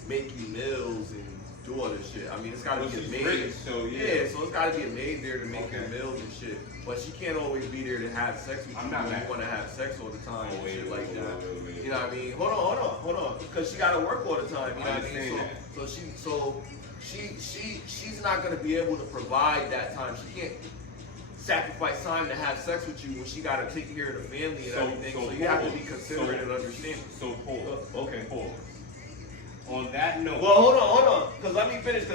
make you meals and do all this shit. I mean, it's gotta Well, be a she's maid. rich, so yeah. So it's gotta be a maid there to make Okay. you meals and shit. But she can't always be there to have sex with you. I'm not when mad. you wanna have sex all the time and Wait, shit like that. wait. You know what I mean? Hold on. Because she gotta work all the time. You know what I mean? understand So she's not gonna be able to provide that time. She can't sacrifice time to have sex with you when she gotta take care of the family and everything. So you have to be considerate and understanding. So pause. Okay. Pause. On that note. Well, hold on. Cause let me finish.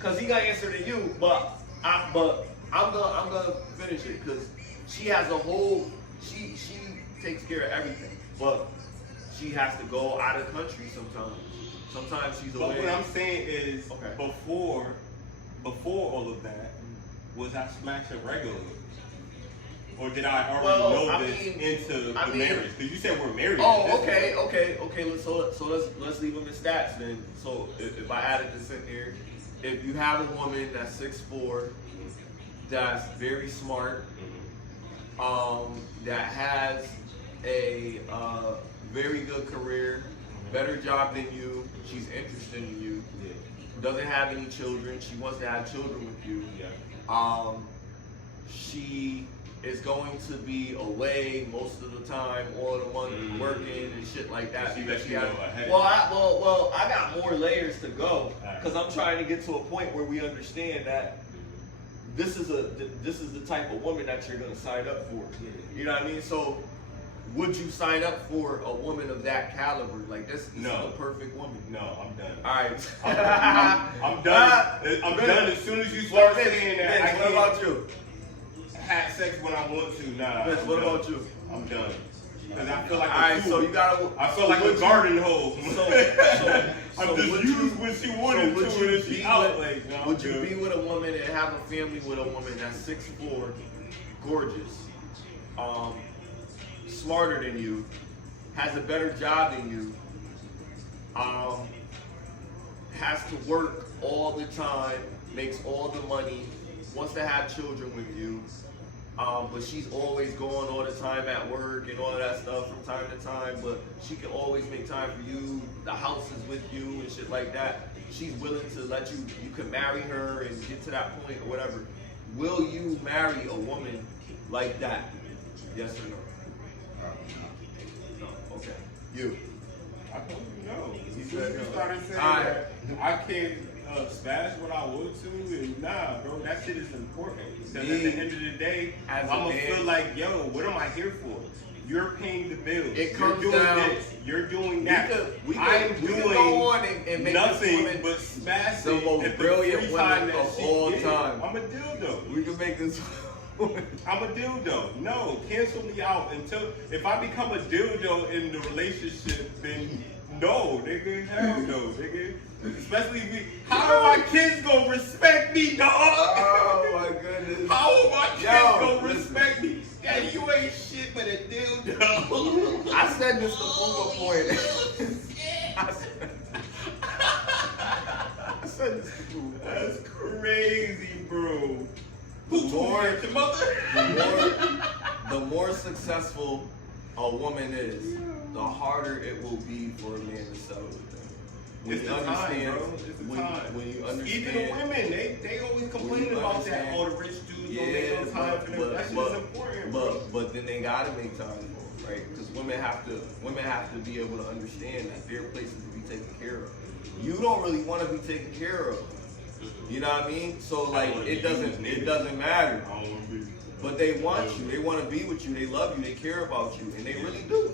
Cause he got answer to you, but I'm gonna finish it. Cause she has a whole. She takes care of everything, but she has to go out of the country sometimes. Sometimes she's away. But what I'm saying is, Okay. before all of that, was I smashing regularly? Or did I already know this into the marriage? Because you said we're married. Oh, okay. Let's leave them in stats then. So if I added this in here, if you have a woman that's 6'4", that's very smart, that has a very good career, better job than you, she's interested in you, doesn't have any children, she wants to have children with you. She is going to be away most of the time, all the money, working and shit like that. She because let you know ahead. well, I got more layers to go because I'm trying to get to a point where we understand that this is the type of woman that you're gonna sign up for. You know what I mean? So, would you sign up for a woman of that caliber? Like this is No. the perfect woman. No, I'm done. All right. I'm done. I'm done as soon as you start saying that. I Vince, what can't about you? have sex when I want to. Nah. Vince, I'm what done. about you? I'm done. Because I feel like All right, a tool. so you gotta. I feel like a garden hose. I'm would just you- used when she wanted would to, you and she be out. with- Like, no, I'm Would you good. be with a woman and have a family with a woman that's 6'4", gorgeous, smarter than you, has a better job than you, has to work all the time, makes all the money, wants to have children with you, but she's always going all the time at work and all of that stuff from time to time, but she can always make time for you, the house is with you and shit like that. She's willing to let you can marry her and get to that point or whatever. Will you marry a woman like that? Yes or no? No. Okay. You. I told you no. You As soon said as you no. started saying Alright. that, I can't smash what I want to, and nah, bro, that shit is important. Because at the end of the day, As a I'm gonna man, feel like, yo, what am I here for? You're paying the bills. It comes You're doing down- this. You're doing that. we could I'm we doing could go on and make this nothing woman but smashing the most at brilliant free woman time that of she all gets. time. I'm a dildo. We can make this. I'm a dildo. No, cancel me out until if I become a dildo in the relationship, then no, nigga, hell no, nigga. Especially me. How are my kids gonna respect me, dog? Oh my goodness. How are my kids gonna listen. respect me? Daddy, you ain't shit but a dildo. I said this to prove a point. I said this to prove a point. That's crazy, bro. The Who more- told your mother? the more successful a woman is, the harder it will be for a man to settle with them. When It's you the time, understand, bro. It's the when, time. when you understand, Even the women, they always complain you about that. understand- Oh, the rich dudes don't make no time for them. That shit is important, bro. but then they gotta make time for them, right? Because women have to be able to understand that their places to be taken care of. You don't really want to be taken care of. You know what I mean? So like it doesn't matter. I don't wanna be. But they want you. They want to be with you. They love you. They care about you, and they really do.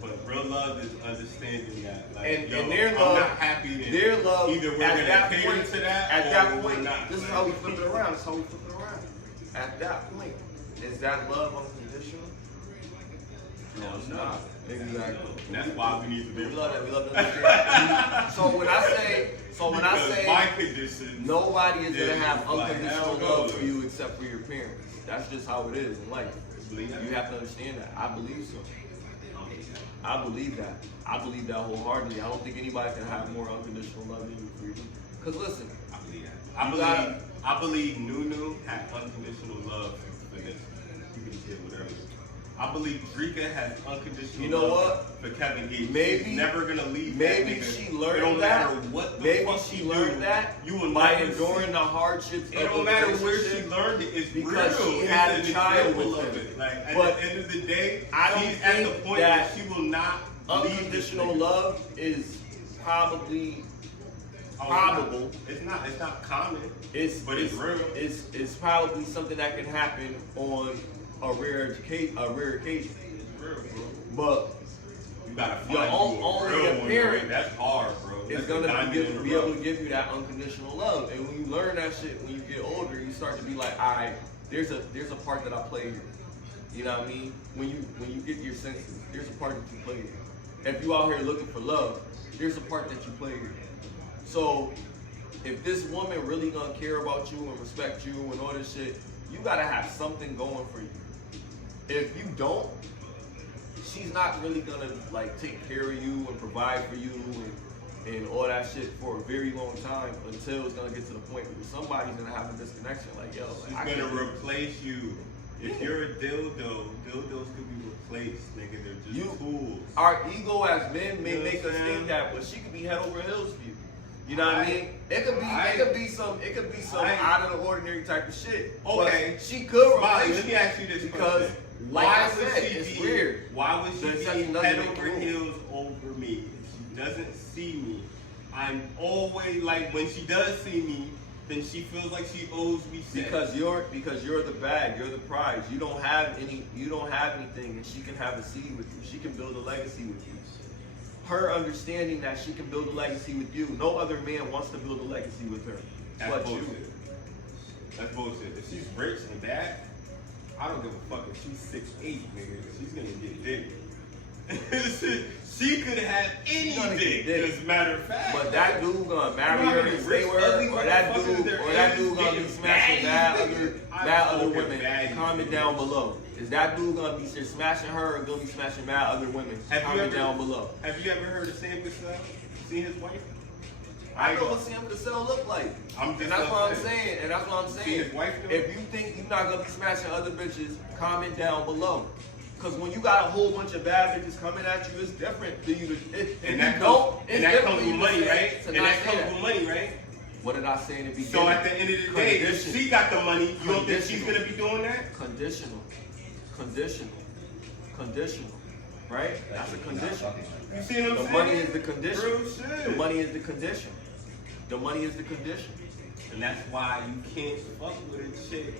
But real love is understanding that. Like, And- yo, and their I'm love- not happy that Their love. either we're at gonna that cater point, to that at or that we're point, not. this is how we flip it around. This is how we flip it around. At that point, is that love unconditional? No, it's not. Exactly. That's why we need to be. We love that. We love that. So when I say, Because my condition. nobody is gonna have like, unconditional hell no. love for you except for your parents. That's just how it is in life. Believe that? You have to understand that. I believe so. I believe that. I believe that wholeheartedly. I don't think anybody can have more unconditional love than you for you. Cause listen, I believe that. You I believe Nunu had unconditional love for Vanessa. You can get whatever. I believe Drika has unconditional You know love for Kevin Gates. Maybe- She's never gonna leave maybe that nigga. she It learned don't that. matter what the Maybe fuck she you learned do, that you will by never enduring see- the hardships It of don't the matter where relationship. she learned it. It's Because real. she It's had an a child example with of him. it. Like at But the end of the day, I don't she's at the think point that that she will not leave this Unconditional nigga. love is probably Oh, probable. It's not. It's not common. It's But it's real. It's probably something that can happen on a rare occasion. It's real, bro. But You gotta find Your you only a real one, parent bro. That's hard, bro. it's That's gonna a diamond in the be able rough. to give you that unconditional love. And when you learn that shit, when you get older, you start to be like, all right, there's a part that I play here. You know what I mean? When you get your senses, there's a part that you play here. If you out here looking for love, there's a part that you play here. So if this woman really gonna care about you and respect you and all this shit, you gotta have something going for you. If you don't, she's not really gonna like take care of you and provide for you and all that shit for a very long time until it's gonna get to the point where somebody's gonna have a disconnection. Like, yo, She's I gonna can't- replace you. If you're a dildo, dildos could be replaced, nigga. They're just tools. Our ego as men may You know make what us I'm think saying? that, but she could be head over heels for you. You know what I mean? It could be some out of the ordinary type of shit. Okay. But she could Molly, replace let me you ask you this because, question. like I would said, she it's be- weird. Why would she There's be nothing head to over prove. heels over me? If she doesn't see me, I'm always like when she does see me, then she feels like she owes me sex. Because you're the bag, you're the prize. You don't have anything, and she can have a seed with you. She can build a legacy with you. Her understanding that she can build a legacy with you, no other man wants to build a legacy with her. That's But bullshit. you. That's bullshit. If she's rich and bad, I don't give a fuck if she's 6'8", nigga. She's gonna get dick. She could have any gonna dick, get dick. as a matter of fact. But that dude gonna marry You know her how and many stay rich, with her, ugly or that motherfuckers dude, there or that is dude gonna be getting smashing baddies, mad other fucking women. baddies, Comment nigga. down below. Is that dude gonna be smashing her, or gonna be smashing mad other women? Comment down below. Have you ever heard of Sam Cassell? Seen his wife? I know what Sam Cassell look like. I'm just And that's what I'm upset. saying. And that's what I'm See saying. his wife though? If you think you're not gonna be smashing other bitches, comment down below. Cause when you got a whole bunch of bad bitches coming at you, it's different for you to. If And you that don't, comes, it's and that different comes for you with to money, say- right? to And not that say comes that. with money, right? What did I say in the beginning? So at the end of the day, if Conditional. she got the money, you don't think she's Conditional. gonna be doing that? Conditional. right? That's a condition. You see what I'm The saying? money is the condition. Real shit. The money is the condition. The money is the condition. And that's why you can't fuck with a chick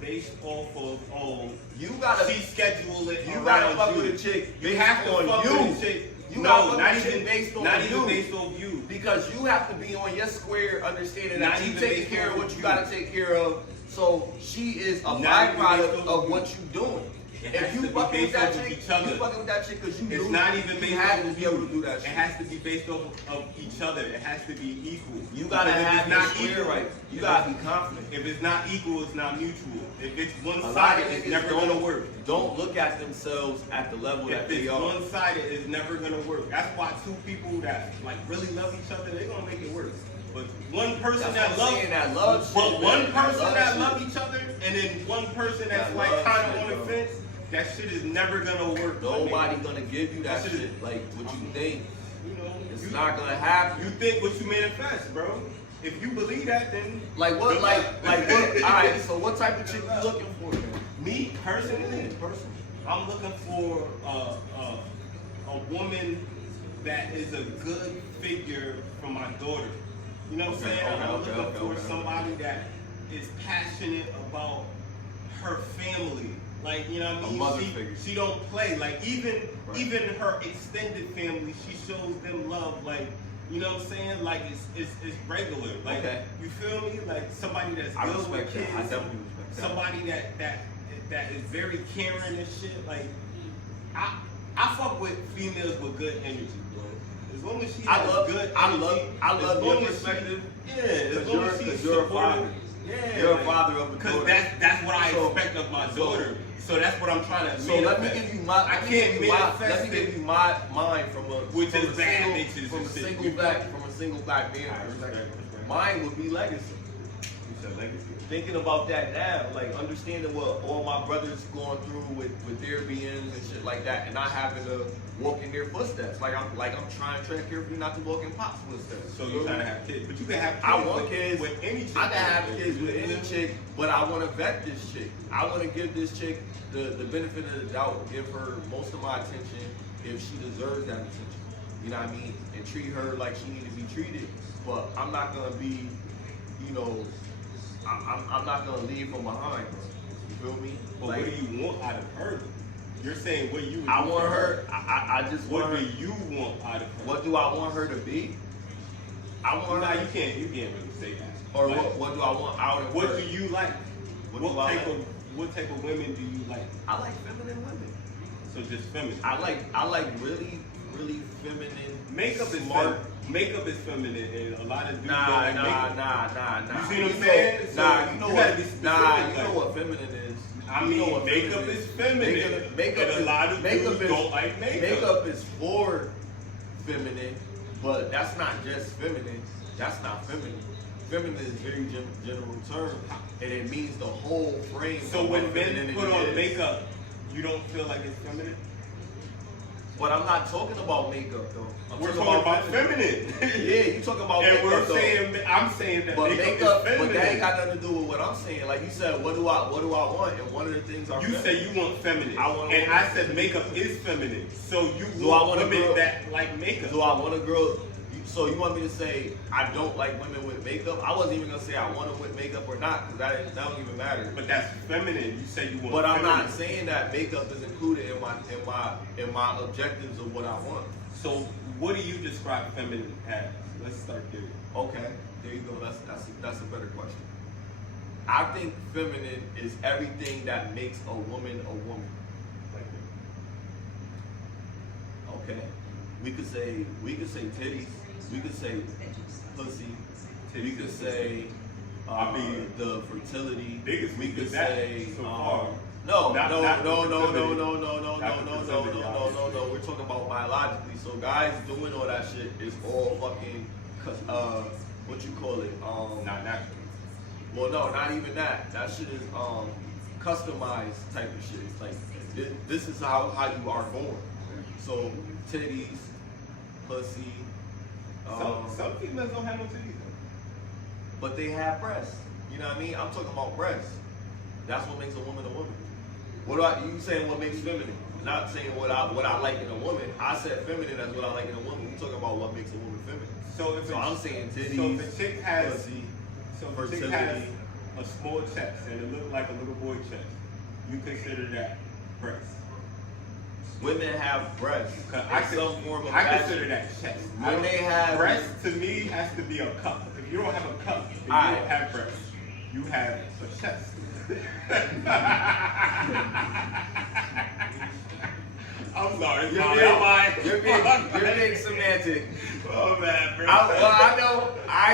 based off of You gotta she schedule it. You around gotta fuck you. with a chick You based have to on fuck you. with a chick. You No, gotta fuck not with a chick even based on not you. even based off you. Because you have to be on your square, understanding Not that you even taking based care of on what you you. gotta take care of. So she is a Not even byproduct based of on what you doing. It If has you to be fucking with based that off of chick, each other. you fucking with that chick because you It's knew not even you based had off to of be able you. to do that It shit. has to be based off of each other. It has to be equal. You gotta Because if have it's your not square equal, right. You gotta be confident. If it's not equal, it's not mutual. If it's A lot of one-sided, it's niggas never gonna work. don't look at themselves at the level that If they it's are. one-sided, it's never gonna work. That's why two people that like really love each other, they're gonna make it work. But one person That's that what I'm loves, saying, that love shit, but one man. That person love that shit. love each other, and then one person that's That like love kind shit, of on the bro. fence, that shit is never gonna work. Nobody gonna give you that That shit is- shit like what you think. You know, It's not gonna happen. You think what you manifest, bro. If you believe that, then Like what? good Like luck. what? All right. So what type of chick you looking for, man? Me personally, Personally. I'm looking for a woman that is a good figure for my daughter. You know what I'm Okay, saying? okay, I'm okay, looking okay, for okay. somebody that is passionate about her family. Like, you know what I A mean? mother figure. She don't play. Like even Right. her extended family, she shows them love. Like, you know what I'm saying? Like it's regular. Like Okay. you feel me? Like somebody that's I good with respect that. kids. I definitely respect that. Somebody that is very caring and shit. Like I fuck with females with good energy, bro. As long as she I has love- good energy. I love as your long as perspective. Yeah, as Because long as she's you're a supportive. father. Yeah, You're a father of a Because daughter. that's what I So- expect of my daughter. So that's what I'm trying to So let me manifest. give you my. I Let me can't give you my. manifest Let me it. give you my mine from a Which from is a bad single, bitches from and a shit. single You black from a single black man. I respect it. Mine would be legacy. You said legacy. Thinking about that now, like understanding what all my brothers going through with their beings and shit like that, and not having to walk in their footsteps. Like I'm trying to tread carefully not to walk in Pop's footsteps. So you're trying to have kids, but you can have kids. I want with, kids with any chick. I can have kids with any chick, but I want to vet this chick. I want to give this chick the benefit of the doubt, give her most of my attention if she deserves that attention. You know what I mean? And treat her like she need to be treated. But I'm not gonna be, you know, I'm not gonna leave from behind, bro. You feel me? But Like, what do you want out of her? You're saying what you. I want her. I just want What her. do you want out of her? What do I want her to be? I want Nah, her. you can't really say that. Or Like, what do I want out of What her? do you like? What do I like? What type of women do you like? I like feminine women. So just feminine. I like really feminine. Makeup is smart. Makeup is feminine, and a lot of dudes don't Nah. like makeup. Nah. You see what I'm know- saying? So Nah, you know you what? gotta be specific, Nah, you like- know what feminine is. I You mean, know what makeup feminine is feminine, Makeup and a is, lot of makeup dudes is, don't like makeup. Makeup is for feminine, but that's not just feminine. That's not feminine. Feminine is a very general term, and it means the whole frame. So of when what men femininity put on is. makeup, you don't feel like it's feminine? But I'm not talking about makeup though. We're talking about feminine. Yeah, you talking about And makeup we're though. saying, I'm saying that But makeup, makeup, is feminine. but that ain't got nothing to do with what I'm saying. Like you said, what do I want? And one of the things are You say you want feminine, I want a and woman. I said makeup is feminine. So you Do I want want a women girl- that like makeup. Do I want a girl? So you want me to say I don't like women with makeup? I wasn't even gonna say I want them with makeup or not, because that don't even matter. But that's feminine. You say you want. But I'm feminine. not saying that makeup is included in my objectives of what I want. So what do you describe feminine as? Let's start there. Okay, there you go. That's a better question. I think feminine is everything that makes a woman a woman. Like Okay, we could say titties. We could say pussy. We could say I mean, the fertility. biggest We could that say so far. no. Not the fertility. We're talking about biologically. So guys doing all that shit is all fucking what you call it? Not natural. Well, no, not even that. That shit is customized type of shit. Like this is how you are born. So titties, pussy. Some females don't have no titties. But they have breasts. You know what I mean? I'm talking about breasts. That's what makes a woman a woman. You saying what makes feminine? Not saying what I like in a woman. I said feminine, that's what I like in a woman. We talking about what makes a woman feminine. So I'm saying titties, so if a chick has, pussy, so if a chick has a small chest and it looked like a little boy chest, you consider that breast? Women have breasts. I consider that chest. When they have breast, to me has to be a cup. If you don't have a cup, then you don't have breast. You have a chest. I'm sorry. You're being semantic. Oh man, bro. I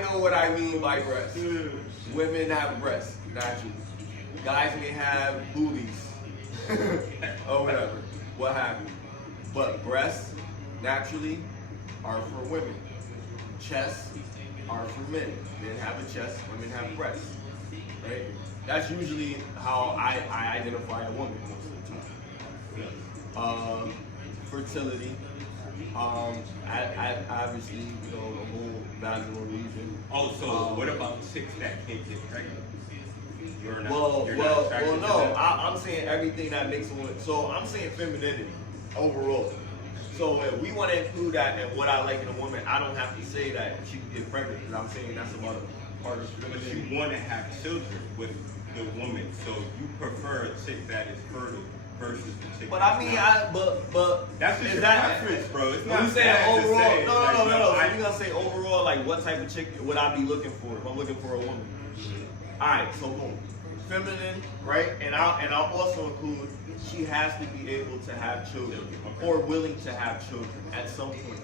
know what I mean by breasts. Women have breasts, naturally. Guys may have boobies or whatever, what have you. But breasts, naturally, are for women. Chests are for men. Men have a chest, women have breasts. Right? That's usually how I identify a woman most of the time. Fertility. Obviously, you know, the whole vaginal region. Oh, so what about chicks that can't get pregnant? No. I'm saying everything that makes a woman. So I'm saying femininity overall. So if we want to include that in what I like in a woman, I don't have to say that she can get pregnant because I'm saying that's about a part of femininity. But you want to have children with the woman, so you prefer a chick that is fertile versus the chick. But I mean, that's just your preference, bro. It's not you saying overall. say, No. So you gonna say overall, like what type of chick would I be looking for if I'm looking for a woman? All right, so boom, feminine, right? And I'll also include she has to be able to have children or willing to have children at some point.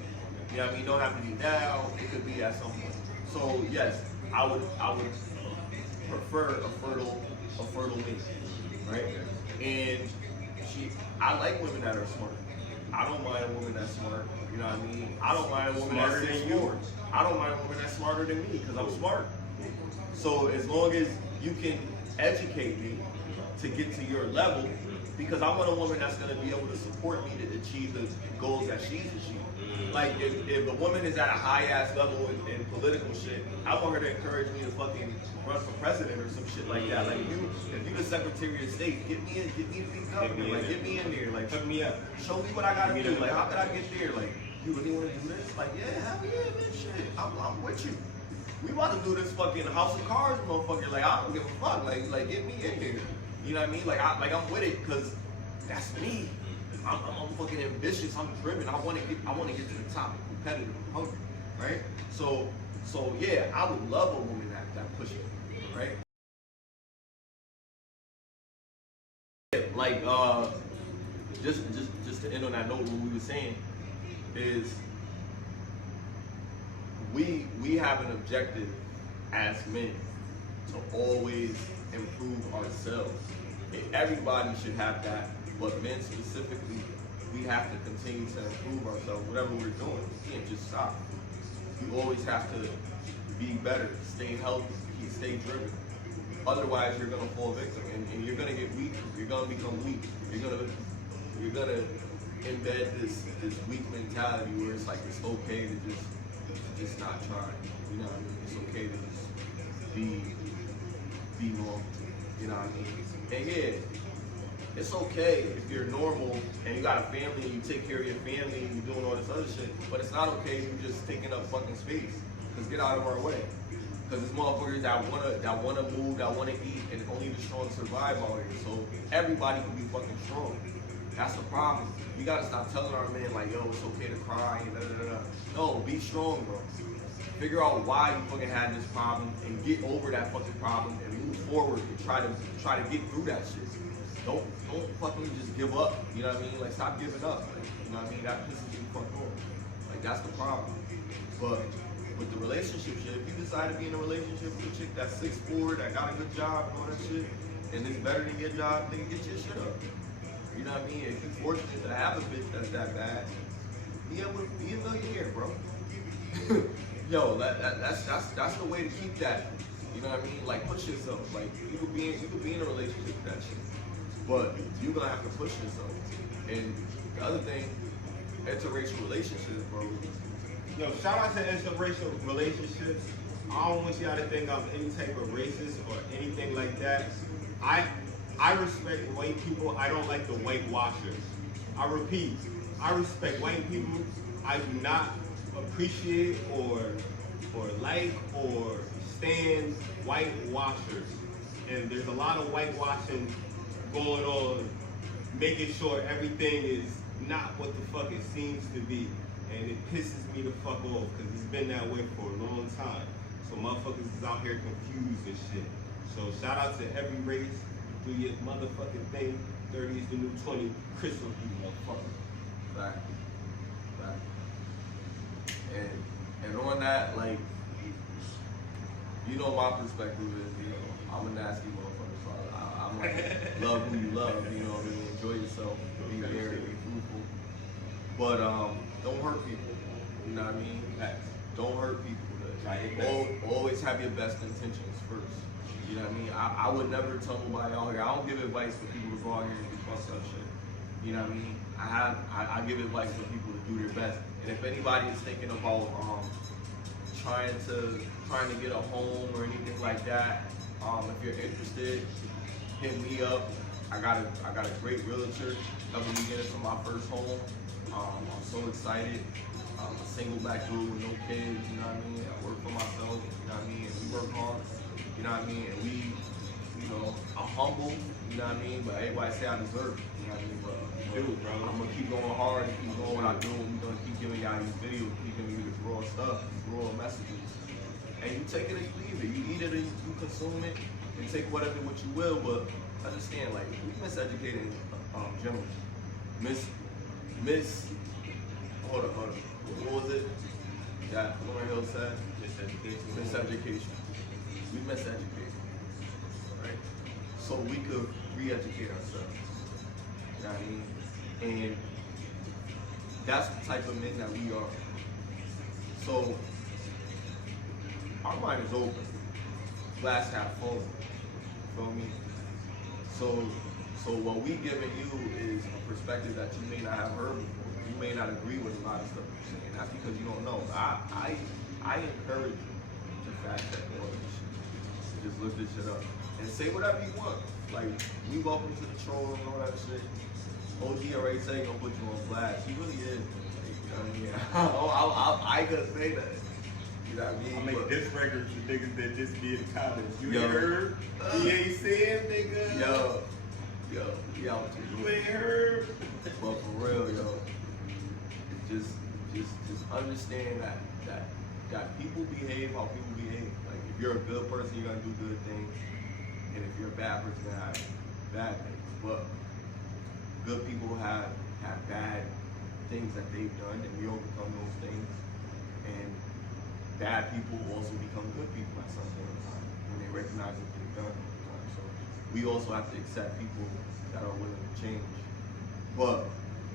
You know what I mean? It don't have to be now. It could be at some point. So yes, I would prefer a fertile mate, right? And I like women that are smart. I don't mind a woman that's smart. You know what I mean? I don't mind a woman that's 6'4". I don't mind a woman that's smarter than me because I'm smart. So as long as you can educate me to get to your level, because I want a woman that's going to be able to support me to achieve the goals that she's achieved. Like if a woman is at a high ass level in political shit, I want her to encourage me to fucking run for president or some shit like that. Like if you the Secretary of State, get me to be governor. Like get me in there. Like hook me up. Show me what I gotta do. Like how can I get there? Like you really want to do this? Like yeah, hell yeah, man, shit. I'm with you. We about to do this fucking House of Cards, motherfucker. Like I don't give a fuck. Like get me in there. You know what I mean? Like I'm with it because that's me. I'm fucking ambitious. I'm driven. I want to get to the top. I'm competitive. I'm hungry, right? So yeah, I would love a woman that pushes me, right? Like just to end on that note, what we were saying is we have an objective as men to always improve ourselves. Everybody should have that, but men specifically, we have to continue to improve ourselves. Whatever we're doing, we can't just stop. You always have to be better, stay healthy, stay driven. Otherwise, you're gonna fall victim, and you're gonna get weak. You're gonna become weak. You're gonna embed this weak mentality where it's like it's okay to just not try. You know what I mean? It's okay to just be normal. You know what I mean? And yeah, it's okay if you're normal and you got a family and you take care of your family and you're doing all this other shit, but it's not okay if you're just taking up fucking space. Cause get out of our way. Cause there's motherfuckers that wanna move, that wanna eat, and only the strong survive out here. So everybody can be fucking strong. That's the problem. You gotta stop telling our men like, yo, it's okay to cry and da. No, be strong, bro. Figure out why you fucking had this problem and get over that fucking problem and move forward and try to get through that shit. Don't fucking just give up. You know what I mean? Like stop giving up. Like, you know what I mean? That pisses you fucking off. Like that's the problem. But with the relationship shit, if you decide to be in a relationship with a chick that's 6'4", that got a good job and all that shit, and it's better than your job, then get your shit up. You know what I mean? If you're fortunate to have a bitch that's that bad, be a millionaire, bro. Yo, that's the way to keep that. You know what I mean? Like push yourself. Like you could be in a relationship with that shit, but you're gonna have to push yourself. And the other thing, interracial relationships, bro. Yo, shout out to interracial relationships. I don't want y'all to think I'm any type of racist or anything like that. I respect white people. I don't like the whitewashers. I repeat, I respect white people. I do not appreciate or like or stand whitewashers. And there's a lot of whitewashing going on, making sure everything is not what the fuck it seems to be. And it pisses me the fuck off because it's been that way for a long time. So motherfuckers is out here confused and shit. So shout out to every race. Do your motherfucking thing. 30 is the new 20. Chris will be motherfucker. Fact. And on that, like, you know my perspective is, you know, I'm a nasty motherfucker, so I'm like, love who you love, you know what I mean? Enjoy yourself, be very, be fruitful. But don't hurt people, you know what I mean? Don't hurt people. Always have your best intentions first. You know what I mean? I would never tell nobody out here. I don't give advice for people to go out here and do fucked up shit. You know what I mean? I give advice for people to do their best. And if anybody is thinking about trying to get a home or anything like that, if you're interested, hit me up. I got a great realtor helping me get into my first home. I'm so excited. I'm a single black dude with no kids, you know what I mean? I work for myself, you know what I mean? And we work hard, you know what I mean? And we, you know, I'm humble, you know what I mean? But everybody say I deserve it, you know what I mean? But Dude, bro. I'm gonna keep going hard and keep doing what I do. We're gonna keep giving y'all these videos, keep giving you this raw stuff, these raw messages. And you take it or you leave it. You eat it or you consume it, and take whatever what you will, but understand, like, we miseducating gentlemen. Hold on. What was it that Lauren Hill said? Miseducation. We miseducate, right? So we could re-educate ourselves. You know what I mean? And that's the type of men that we are. So our mind is open. Glass half full. Feel me? So what we giving you is a perspective that you may not have heard before. You may not agree with a lot of stuff you're saying. That's because you don't know. I encourage you to fact check all of this shit. Just look this shit up. And say whatever you want. Like, we welcome to the troll and all that shit. OG already said he's gonna put you on blast. He really is. Like, you know what I mean? I could say that. You know what I mean? I make this record for niggas that just be in college. You Yo. ain't heard? He ain't saying, nigga. Yo, he out to You ain't heard? But for real, yo, just understand that people behave how people behave. Like, if you're a good person, you're gonna do good things, and if you're a bad person, you're gonna have bad things. But good people have bad things that they've done, and we overcome those things. And bad people also become good people at some point in time when they recognize what they've done. So we also have to accept people that are willing to change. But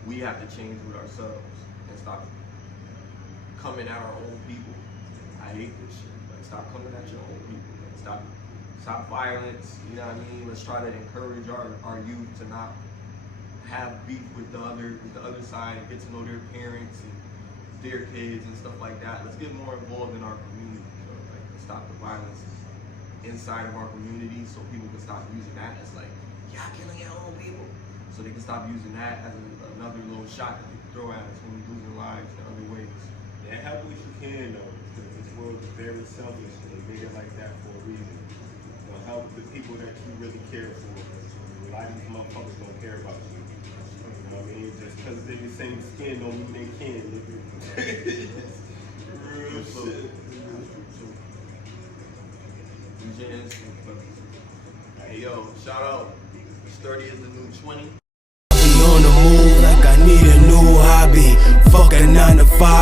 we have to change with ourselves and stop coming at our own people. I hate this shit. Like, stop coming at your own people. Like, stop violence. You know what I mean? Let's try to encourage our youth to not have beef with the other side and get to know their parents and their kids and stuff like that. Let's get more involved in our community. So, like, let's stop the violence inside of our community so people can stop using that as like, y'all killing your own people. So they can stop using that as another little shot that they can throw at us when we're losing lives in other ways. Yeah, help what you can though, because this world is very selfish and they made it like that for a reason. So help the people that you really care for. A lot of these motherfuckers don't care about you. You know what I mean? Just because they're the same skin don't mean they can, nigga. Real shit. Hey yo, shout out. 30 is the new 20. On the move like I need a new hobby. Fuck a 9 to 5.